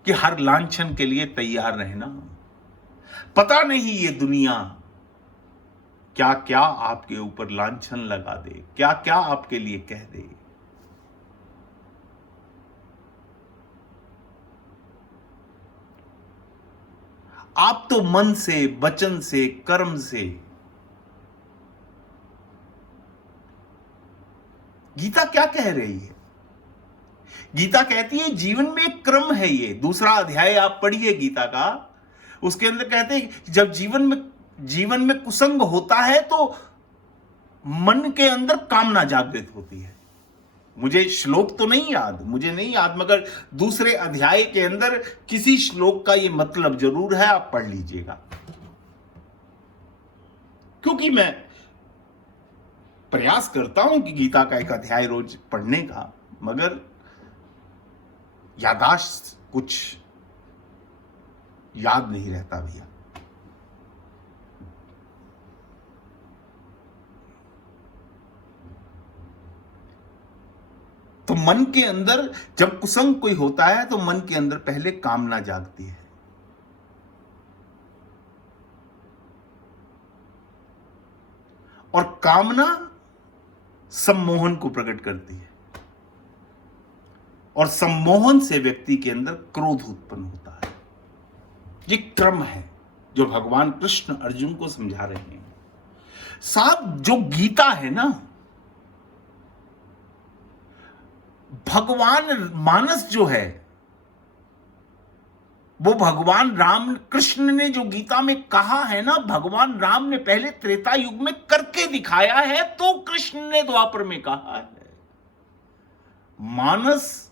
कि हर लांछन के लिए तैयार रहना। पता नहीं ये दुनिया क्या क्या आपके ऊपर लांछन लगा दे, क्या क्या आपके लिए कह दे। आप तो मन से, वचन से, कर्म से, गीता क्या कह रही है? गीता कहती है जीवन में एक क्रम है। ये दूसरा अध्याय आप पढ़िए गीता का, उसके अंदर कहते हैं जब जीवन में कुसंग होता है तो मन के अंदर कामना जागृत होती है। मुझे श्लोक तो नहीं याद, मुझे नहीं याद, मगर दूसरे अध्याय के अंदर किसी श्लोक का ये मतलब जरूर है, आप पढ़ लीजिएगा। क्योंकि मैं प्रयास करता हूं कि गीता का एक अध्याय रोज पढ़ने का, मगर याददाश्त कुछ याद नहीं रहता भैया। तो मन के अंदर जब कुसंग कोई होता है तो मन के अंदर पहले कामना जागती है। और कामना सम्मोहन को प्रकट करती है, और सम्मोहन से व्यक्ति के अंदर क्रोध उत्पन्न होता है। ये क्रम है जो भगवान कृष्ण अर्जुन को समझा रहे हैं। साहब, जो गीता है ना, भगवान मानस जो है, वो भगवान राम कृष्ण ने जो गीता में कहा है ना, भगवान राम ने पहले त्रेता युग में करके दिखाया है, तो कृष्ण ने द्वापर में कहा है। मानस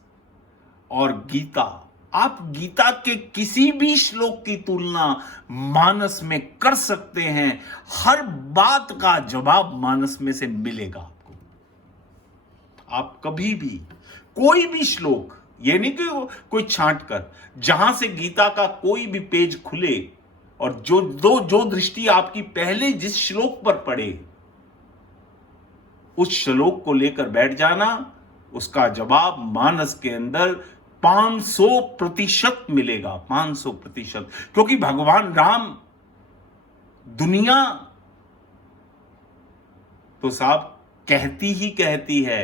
और गीता, आप गीता के किसी भी श्लोक की तुलना मानस में कर सकते हैं। हर बात का जवाब मानस में से मिलेगा आपको। आप कभी भी कोई भी श्लोक, ये नहीं कि कोई छांट कर, जहां से गीता का कोई भी पेज खुले और जो दृष्टि आपकी पहले जिस श्लोक पर पड़े, उस श्लोक को लेकर बैठ जाना, उसका जवाब मानस के अंदर 500% मिलेगा। 500%, क्योंकि भगवान राम, दुनिया तो साहब कहती ही कहती है,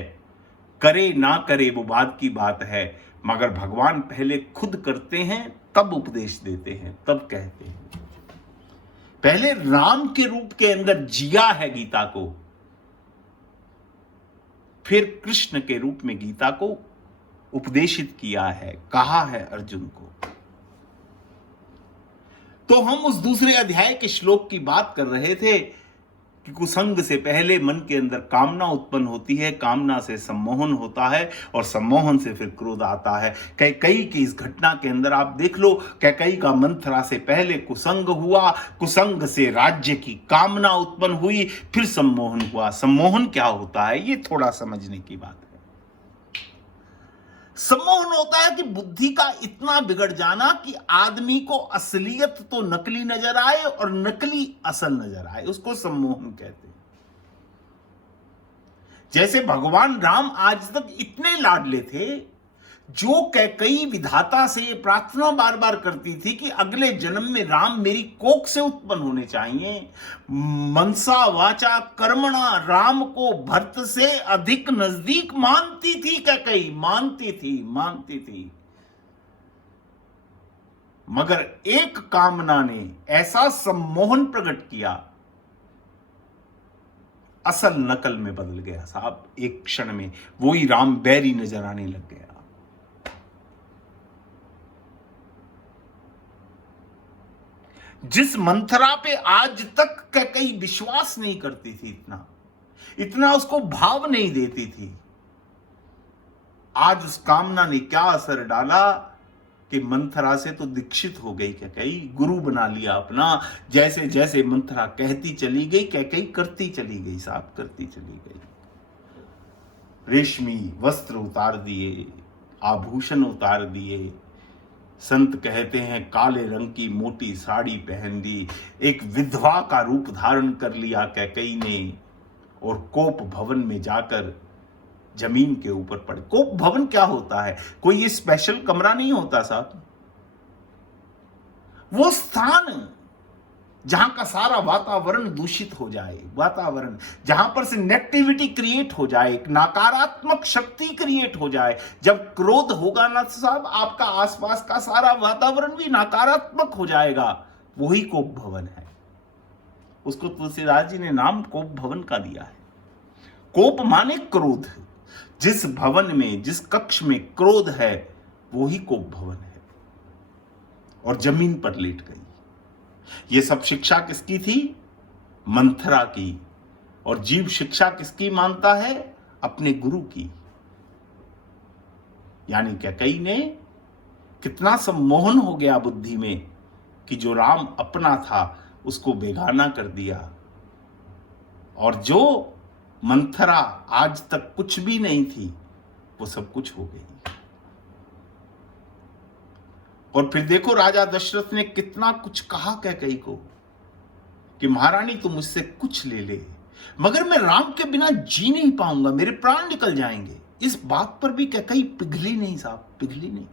करे ना करे वो बात की बात है, मगर भगवान पहले खुद करते हैं, तब उपदेश देते हैं, तब कहते हैं। पहले राम के रूप के अंदर जिया है गीता को, फिर कृष्ण के रूप में गीता को उपदेशित किया है, कहा है अर्जुन को। तो हम उस दूसरे अध्याय के श्लोक की बात कर रहे थे कि कुसंग से पहले मन के अंदर कामना उत्पन्न होती है, कामना से सम्मोहन होता है, और सम्मोहन से फिर क्रोध आता है। कैकेयी की इस घटना के अंदर आप देख लो, कैकेयी का मंथरा से पहले कुसंग हुआ, कुसंग से राज्य की कामना उत्पन्न हुई, फिर सम्मोहन हुआ। सम्मोहन क्या होता है, ये थोड़ा समझने की बात है। सम्मोहन होता है कि बुद्धि का इतना बिगड़ जाना कि आदमी को असलियत तो नकली नजर आए और नकली असल नजर आए, उसको सम्मोहन कहते हैं। जैसे भगवान राम आज तक इतने लाडले थे, जो कैकेयी विधाता से ये प्रार्थना बार बार करती थी कि अगले जन्म में राम मेरी कोख से उत्पन्न होने चाहिए। मनसा वाचा कर्मणा राम को भरत से अधिक नजदीक मानती थी कैकेयी, मानती थी। मगर एक कामना ने ऐसा सम्मोहन प्रकट किया, असल नकल में बदल गया साहब। एक क्षण में वही राम बैरी नजर आने लग गया। जिस मंथरा पे आज तक कैकेयी विश्वास नहीं करती थी, इतना उसको भाव नहीं देती थी, आज उस कामना ने क्या असर डाला कि मंथरा से तो दीक्षित हो गई कैकेयी, गुरु बना लिया अपना। जैसे जैसे मंथरा कहती चली गई, कैकेयी करती चली गई साहब, करती चली गई। रेशमी वस्त्र उतार दिए, आभूषण उतार दिए, संत कहते हैं काले रंग की मोटी साड़ी पहन दी, एक विधवा का रूप धारण कर लिया कैकेयी ने, और कोप भवन में जाकर जमीन के ऊपर पड़े। कोप भवन क्या होता है, कोई ये स्पेशल कमरा नहीं होता साहब, वो स्थान जहां का सारा वातावरण दूषित हो जाए, वातावरण जहां पर से नेगेटिविटी क्रिएट हो जाए, एक नकारात्मक शक्ति क्रिएट हो जाए। जब क्रोध होगा ना साहब, आपका आसपास का सारा वातावरण भी नकारात्मक हो जाएगा। वही कोप भवन है, उसको तुलसीदास जी ने नाम कोप भवन का दिया है। कोप माने क्रोध, जिस भवन में, जिस कक्ष में क्रोध है, वही कोप भवन है। और जमीन पर लेट गई। ये सब शिक्षा किसकी थी? मंथरा की। और जीव शिक्षा किसकी मानता है? अपने गुरु की। यानी कैकेयी ने कितना सम्मोहन हो गया बुद्धि में कि जो राम अपना था उसको बेगाना कर दिया, और जो मंथरा आज तक कुछ भी नहीं थी, वो सब कुछ हो गई। और फिर देखो राजा दशरथ ने कितना कुछ कहा कैकेयी को कि महारानी तुम मुझसे कुछ ले ले, मगर मैं राम के बिना जी नहीं पाऊंगा, मेरे प्राण निकल जाएंगे। इस बात पर भी कैकेयी पिघली नहीं साहब, पिघली नहीं।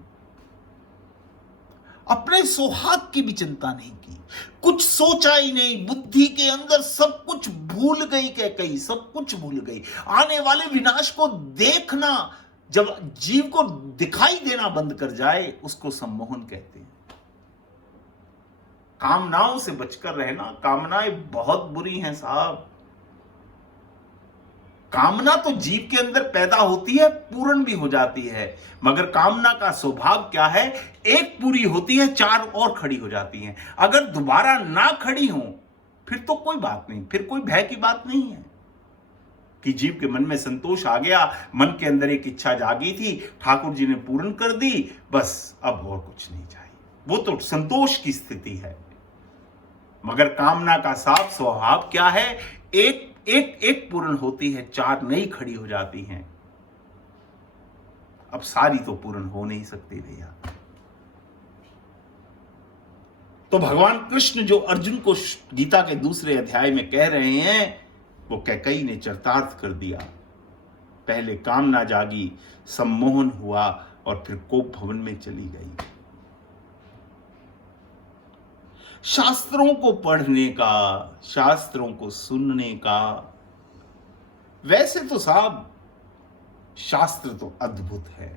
अपने सुहाग की भी चिंता नहीं की, कुछ सोचा ही नहीं, बुद्धि के अंदर सब कुछ भूल गई, कैकई सब कुछ भूल गई। आने वाले विनाश को देखना, जब जीव को दिखाई देना बंद कर जाए, उसको सम्मोहन कहते हैं। कामनाओं से बचकर रहना। कामनाएं बहुत बुरी हैं साहब। कामना तो जीव के अंदर पैदा होती है, पूर्ण भी हो जाती है, मगर कामना का स्वभाव क्या है, एक पूरी होती है, चार और खड़ी हो जाती हैं। अगर दोबारा ना खड़ी हो फिर तो कोई बात नहीं, फिर कोई भय की बात नहीं है कि जीव के मन में संतोष आ गया, मन के अंदर एक इच्छा जागी थी, ठाकुर जी ने पूर्ण कर दी, बस अब और कुछ नहीं चाहिए। वो तो संतोष की स्थिति है। मगर कामना का साफ स्वभाव क्या है, एक एक एक पूर्ण होती है, चार नई खड़ी हो जाती हैं। अब सारी तो पूर्ण हो नहीं सकती भैया। तो भगवान कृष्ण जो अर्जुन को गीता के दूसरे अध्याय में कह रहे हैं, वो कैकई ने चरितार्थ कर दिया। पहले कामना जागी, सम्मोहन हुआ और फिर कोप भवन में चली गई। शास्त्रों को पढ़ने का, शास्त्रों को सुनने का, वैसे तो साहब शास्त्र तो अद्भुत है,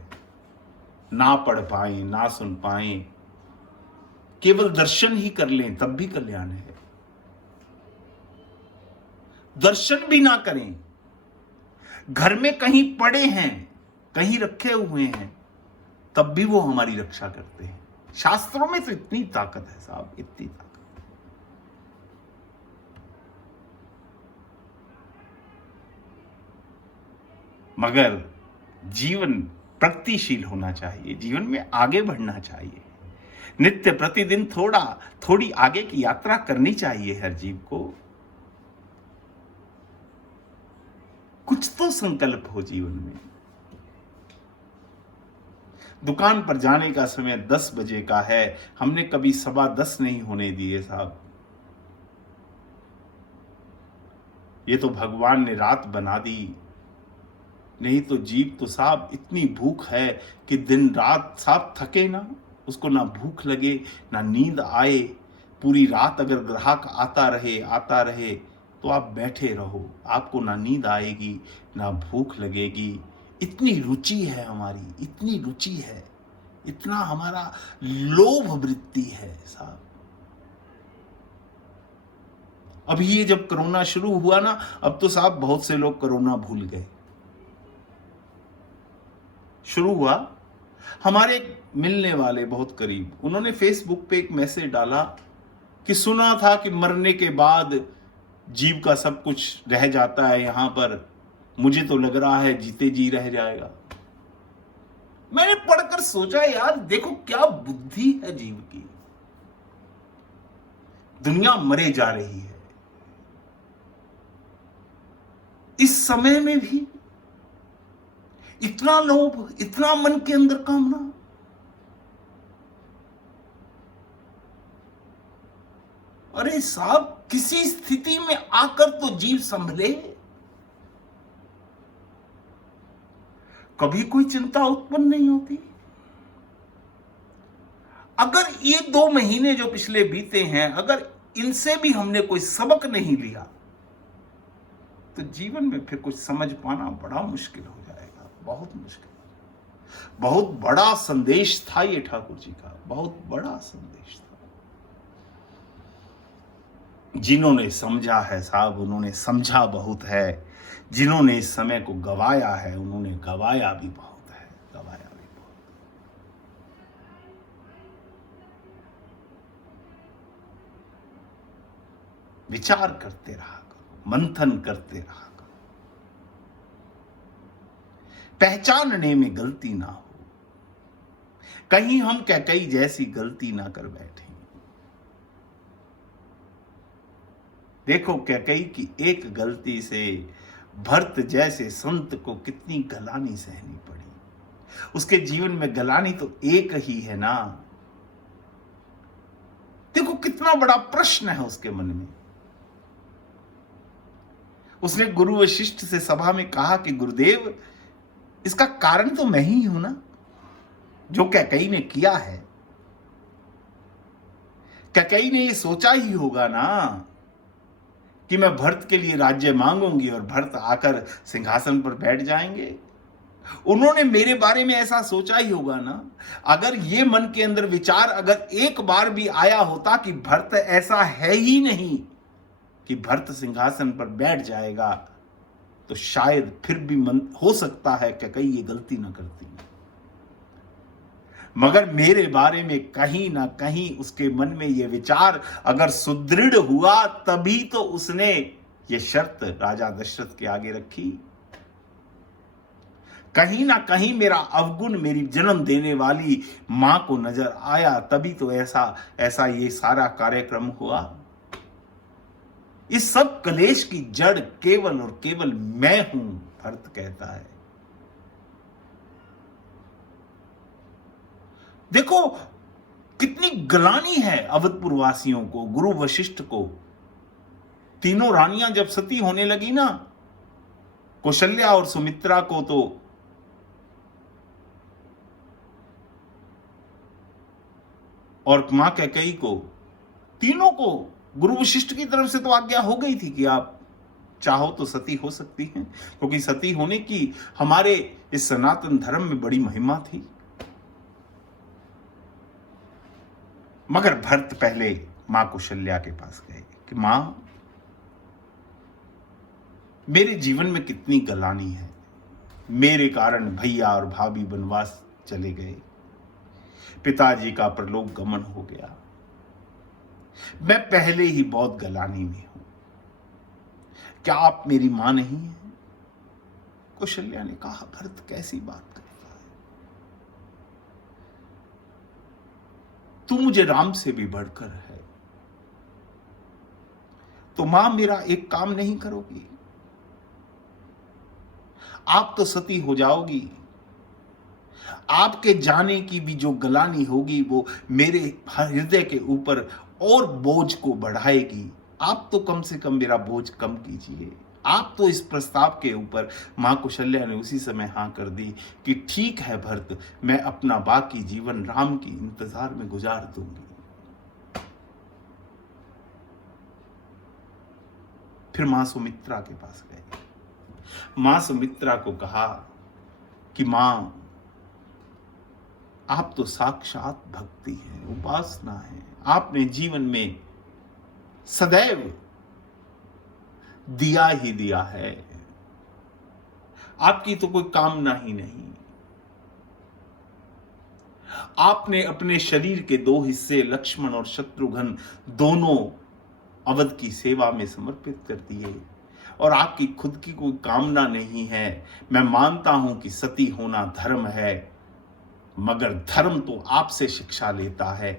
ना पढ़ पाए ना सुन पाए, केवल दर्शन ही कर लें तब भी कल्याण है। दर्शन भी ना करें, घर में कहीं पड़े हैं, कहीं रखे हुए हैं, तब भी वो हमारी रक्षा करते हैं। शास्त्रों में तो इतनी ताकत है साहब, इतनी ताकत। मगर जीवन प्रगतिशील होना चाहिए, जीवन में आगे बढ़ना चाहिए, नित्य प्रतिदिन थोड़ी आगे की यात्रा करनी चाहिए हर जीव को। कुछ तो संकल्प हो जीवन में। दुकान पर जाने का समय 10 बजे का है, हमने कभी 10:15 नहीं होने दिए साहब। ये तो भगवान ने रात बना दी, नहीं तो जीव तो साहब इतनी भूख है कि दिन रात साहब थके ना, उसको ना भूख लगे ना नींद आए। पूरी रात अगर ग्राहक आता रहे तो आप बैठे रहो, आपको ना नींद आएगी ना भूख लगेगी। इतनी रुचि है हमारी, इतनी रुचि है, इतना हमारा लोभ वृत्ति है साहब। अभी ये जब कोरोना शुरू हुआ ना, अब तो साहब बहुत से लोग कोरोना भूल गए। शुरू हुआ, हमारे मिलने वाले बहुत करीब, उन्होंने फेसबुक पे एक मैसेज डाला कि सुना था कि मरने के बाद जीव का सब कुछ रह जाता है यहां पर, मुझे तो लग रहा है जीते जी रह जाएगा। मैंने पढ़कर सोचा यार देखो क्या बुद्धि है जीव की। दुनिया मरे जा रही है, इस समय में भी इतना लोभ, इतना मन के अंदर कामना। अरे साहब किसी स्थिति में आकर तो जीव संभले, कभी कोई चिंता उत्पन्न नहीं होती। अगर ये 2 महीने जो पिछले बीते हैं, अगर इनसे भी हमने कोई सबक नहीं लिया तो जीवन में फिर कुछ समझ पाना बड़ा मुश्किल हो जाएगा, बहुत मुश्किल। बहुत बड़ा संदेश था ये ठाकुर जी का, बहुत बड़ा संदेश था। जिन्होंने समझा है साहब, उन्होंने समझा बहुत है। जिन्होंने इस समय को गवाया है, उन्होंने गवाया भी बहुत है, गवाया भी बहुत। विचार करते रहा करो, मंथन करते रहा करो, पहचानने में गलती ना हो, कहीं हम कैकई जैसी गलती ना कर बैठे। देखो कैकई की एक गलती से भरत जैसे संत को कितनी गलानी सहनी पड़ी। उसके जीवन में गलानी तो एक ही है ना। देखो कितना बड़ा प्रश्न है उसके मन में। उसने गुरु वशिष्ठ से सभा में कहा कि गुरुदेव इसका कारण तो मैं ही हूं ना, जो कैकई ने किया है। कैकेयी ने ये सोचा ही होगा ना कि मैं भरत के लिए राज्य मांगूंगी और भरत आकर सिंहासन पर बैठ जाएंगे। उन्होंने मेरे बारे में ऐसा सोचा ही होगा ना। अगर ये मन के अंदर विचार अगर एक बार भी आया होता कि भरत ऐसा है ही नहीं कि भरत सिंहासन पर बैठ जाएगा, तो शायद फिर भी मन हो सकता है कि कहीं ये गलती ना करती। मगर मेरे बारे में कहीं ना कहीं उसके मन में यह विचार अगर सुदृढ़ हुआ, तभी तो उसने ये शर्त राजा दशरथ के आगे रखी। कहीं ना कहीं मेरा अवगुण मेरी जन्म देने वाली मां को नजर आया, तभी तो ऐसा ये सारा कार्यक्रम हुआ। इस सब कलेश की जड़ केवल और केवल मैं हूं, भरत कहता है। देखो कितनी गलानी है अवधपुर वासियों को, गुरु वशिष्ठ को। तीनों रानियां जब सती होने लगी ना, कौशल्या और सुमित्रा को तो और मां कैकेयी को, तीनों को गुरु वशिष्ठ की तरफ से तो आज्ञा हो गई थी कि आप चाहो तो सती हो सकती हैं, क्योंकि सती होने की हमारे इस सनातन धर्म में बड़ी महिमा थी। मगर भरत पहले मां कौशल्या के पास गए कि मां, मेरे जीवन में कितनी गलानी है। मेरे कारण भैया और भाभी वनवास चले गए, पिताजी का परलोक गमन हो गया, मैं पहले ही बहुत गलानी में हूं, क्या आप मेरी मां नहीं हैं? कौशल्या ने कहा, भरत कैसी बात करता है, तू मुझे राम से भी बढ़कर है, तो मां मेरा एक काम नहीं करोगी? आप तो सती हो जाओगी, आपके जाने की भी जो गलानी होगी वो मेरे हृदय के ऊपर और बोझ को बढ़ाएगी। आप तो कम से कम मेरा बोझ कम कीजिए। आप तो इस प्रस्ताव के ऊपर, मां कौशल्या ने उसी समय हां कर दी कि ठीक है भरत, मैं अपना बाकी जीवन राम की इंतजार में गुजार दूंगी। फिर मां सुमित्रा के पास गए। मां सुमित्रा को कहा कि मां, आप तो साक्षात भक्ति है, उपासना है, आपने जीवन में सदैव दिया ही दिया है, आपकी तो कोई कामना ही नहीं। आपने अपने शरीर के दो हिस्से लक्ष्मण और शत्रुघ्न दोनों अवध की सेवा में समर्पित कर दिए, और आपकी खुद की कोई कामना नहीं है। मैं मानता हूं कि सती होना धर्म है, मगर धर्म तो आपसे शिक्षा लेता है,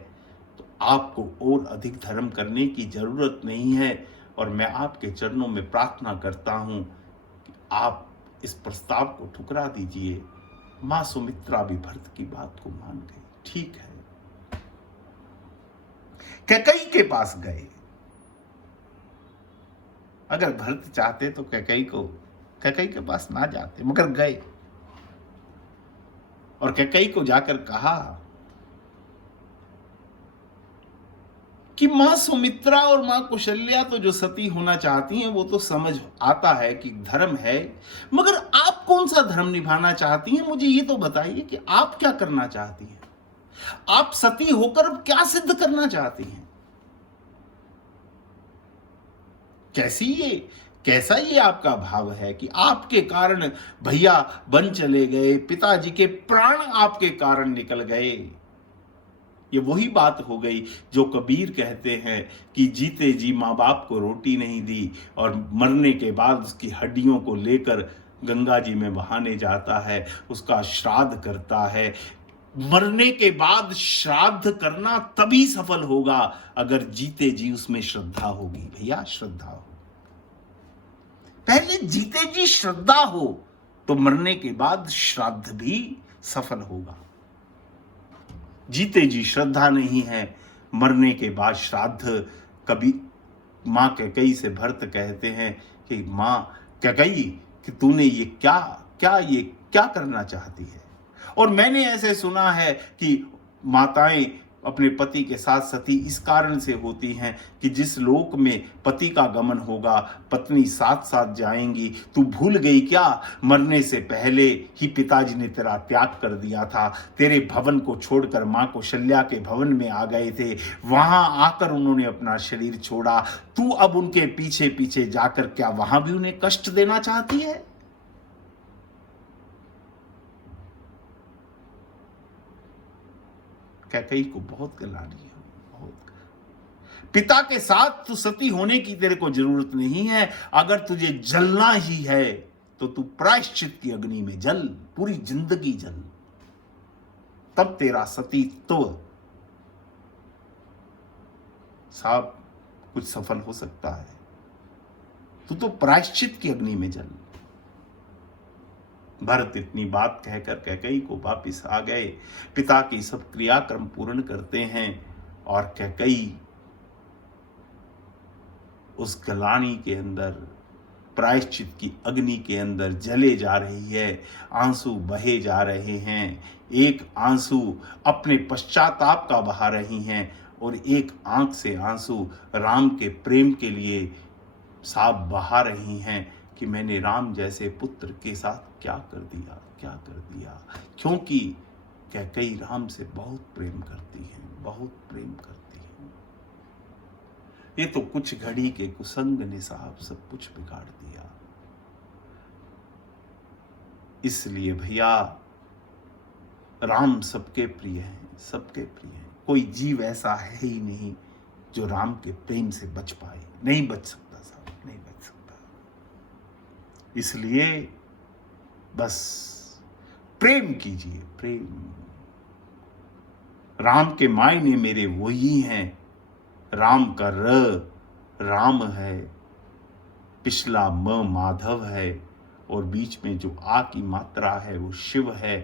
तो आपको और अधिक धर्म करने की जरूरत नहीं है। और मैं आपके चरणों में प्रार्थना करता हूं कि आप इस प्रस्ताव को ठुकरा दीजिए। मां सुमित्रा भी भरत की बात को मान गई। ठीक है, कैकेयी के पास गए। अगर भरत चाहते तो कैकेयी के पास ना जाते, मगर गए और कैकेयी को जाकर कहा कि मां सुमित्रा और मां कौशल्या तो जो सती होना चाहती हैं वो तो समझ आता है कि धर्म है, मगर आप कौन सा धर्म निभाना चाहती हैं? मुझे ये तो बताइए कि आप क्या करना चाहती हैं? आप सती होकर अब क्या सिद्ध करना चाहती हैं? कैसा ये आपका भाव है कि आपके कारण भैया बन चले गए, पिताजी के प्राण आपके कारण निकल गए। ये वही बात हो गई जो कबीर कहते हैं कि जीते जी माँ बाप को रोटी नहीं दी और मरने के बाद उसकी हड्डियों को लेकर गंगा जी में बहाने जाता है, उसका श्राद्ध करता है। मरने के बाद श्राद्ध करना तभी सफल होगा अगर जीते जी उसमें श्रद्धा होगी। भैया श्रद्धा हो, पहले जीते जी श्रद्धा हो तो मरने के बाद श्राद्ध भी सफल होगा। जीते जी श्रद्धा नहीं है, मरने के बाद श्राद्ध कभी। मां कैकेयी से भरत कहते हैं कि मां कैकेयी, कि तूने ये क्या करना चाहती है? और मैंने ऐसे सुना है कि माताएं अपने पति के साथ सती इस कारण से होती हैं कि जिस लोक में पति का गमन होगा पत्नी साथ साथ जाएंगी। तू भूल गई क्या, मरने से पहले ही पिताजी ने तेरा त्याग कर दिया था। तेरे भवन को छोड़कर मां कौशल्या के भवन में आ गए थे, वहां आकर उन्होंने अपना शरीर छोड़ा। तू अब उनके पीछे पीछे जाकर क्या वहां भी उन्हें कष्ट देना चाहती है? कैकेयी को बहुत गलानी है, बहुत। पिता के साथ तू सती होने की तेरे को जरूरत नहीं है। अगर तुझे जलना ही है तो तू प्रायश्चित की अग्नि में जल, पूरी जिंदगी जल, तब तेरा सतीत्व साहब कुछ सफल हो सकता है। तू तो प्रायश्चित की अग्नि में जल। भरत इतनी बात कहकर कैकेयी को वापिस आ गए, पिता की सब क्रियाक्रम पूर्ण करते हैं और कैकेयी उस गलानी के अंदर प्रायश्चित की अग्नि के अंदर जले जा रही है, आंसू बहे जा रहे हैं। एक आंसू अपने पश्चाताप का बहा रही हैं और एक आंख से आंसू राम के प्रेम के लिए साफ बहा रही हैं कि मैंने राम जैसे पुत्र के साथ क्या कर दिया, क्या कर दिया। क्योंकि कैकेयी राम से बहुत प्रेम करती है, बहुत प्रेम करती है। ये तो कुछ घड़ी के कुसंग ने साहब सब कुछ बिगाड़ दिया। इसलिए भैया राम सबके प्रिय हैं, सबके प्रिय हैं। कोई जीव ऐसा है ही नहीं जो राम के प्रेम से बच पाए। नहीं बच सकता साहब, नहीं बच सकता। इसलिए बस प्रेम कीजिए, प्रेम। राम के मायने मेरे वही हैं। राम का राम है, पिछला म माधव है और बीच में जो आ की मात्रा है वो शिव है।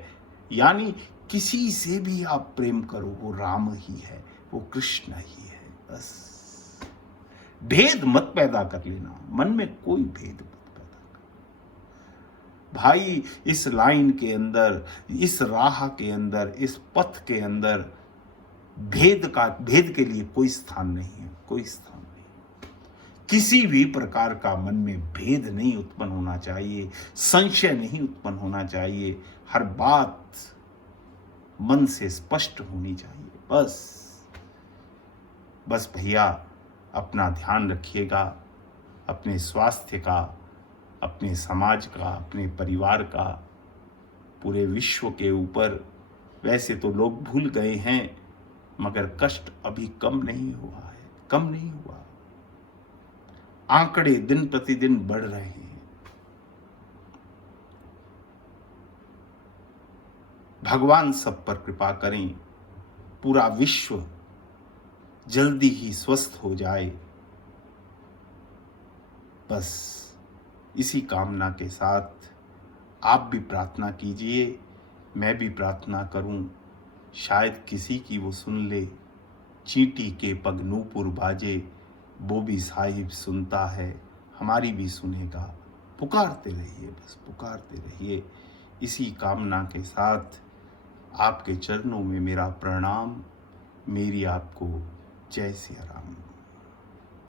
यानी किसी से भी आप प्रेम करो वो राम ही है, वो कृष्ण ही है। बस भेद मत पैदा कर लेना, मन में कोई भेद मत पैदा कर। भाई इस लाइन के अंदर, इस राह के अंदर, इस पथ के अंदर भेद के लिए कोई स्थान नहीं है, कोई स्थान नहीं। किसी भी प्रकार का मन में भेद नहीं उत्पन्न होना चाहिए, संशय नहीं उत्पन्न होना चाहिए। हर बात मन से स्पष्ट होनी चाहिए। बस भैया अपना ध्यान रखिएगा, अपने स्वास्थ्य का, अपने समाज का, अपने परिवार का, पूरे विश्व के ऊपर। वैसे तो लोग भूल गए हैं मगर कष्ट अभी कम नहीं हुआ है, कम नहीं हुआ। आंकड़े दिन प्रतिदिन बढ़ रहे हैं। भगवान सब पर कृपा करें, पूरा विश्व जल्दी ही स्वस्थ हो जाए। बस इसी कामना के साथ आप भी प्रार्थना कीजिए, मैं भी प्रार्थना करूं। शायद किसी की वो सुन ले। चींटी के पग नूपुर बाजे, वो भी साहिब सुनता है, हमारी भी सुनेगा। पुकारते रहिए, बस पुकारते रहिए। इसी कामना के साथ आपके चरणों में मेरा प्रणाम, मेरी आपको जय सिया राम।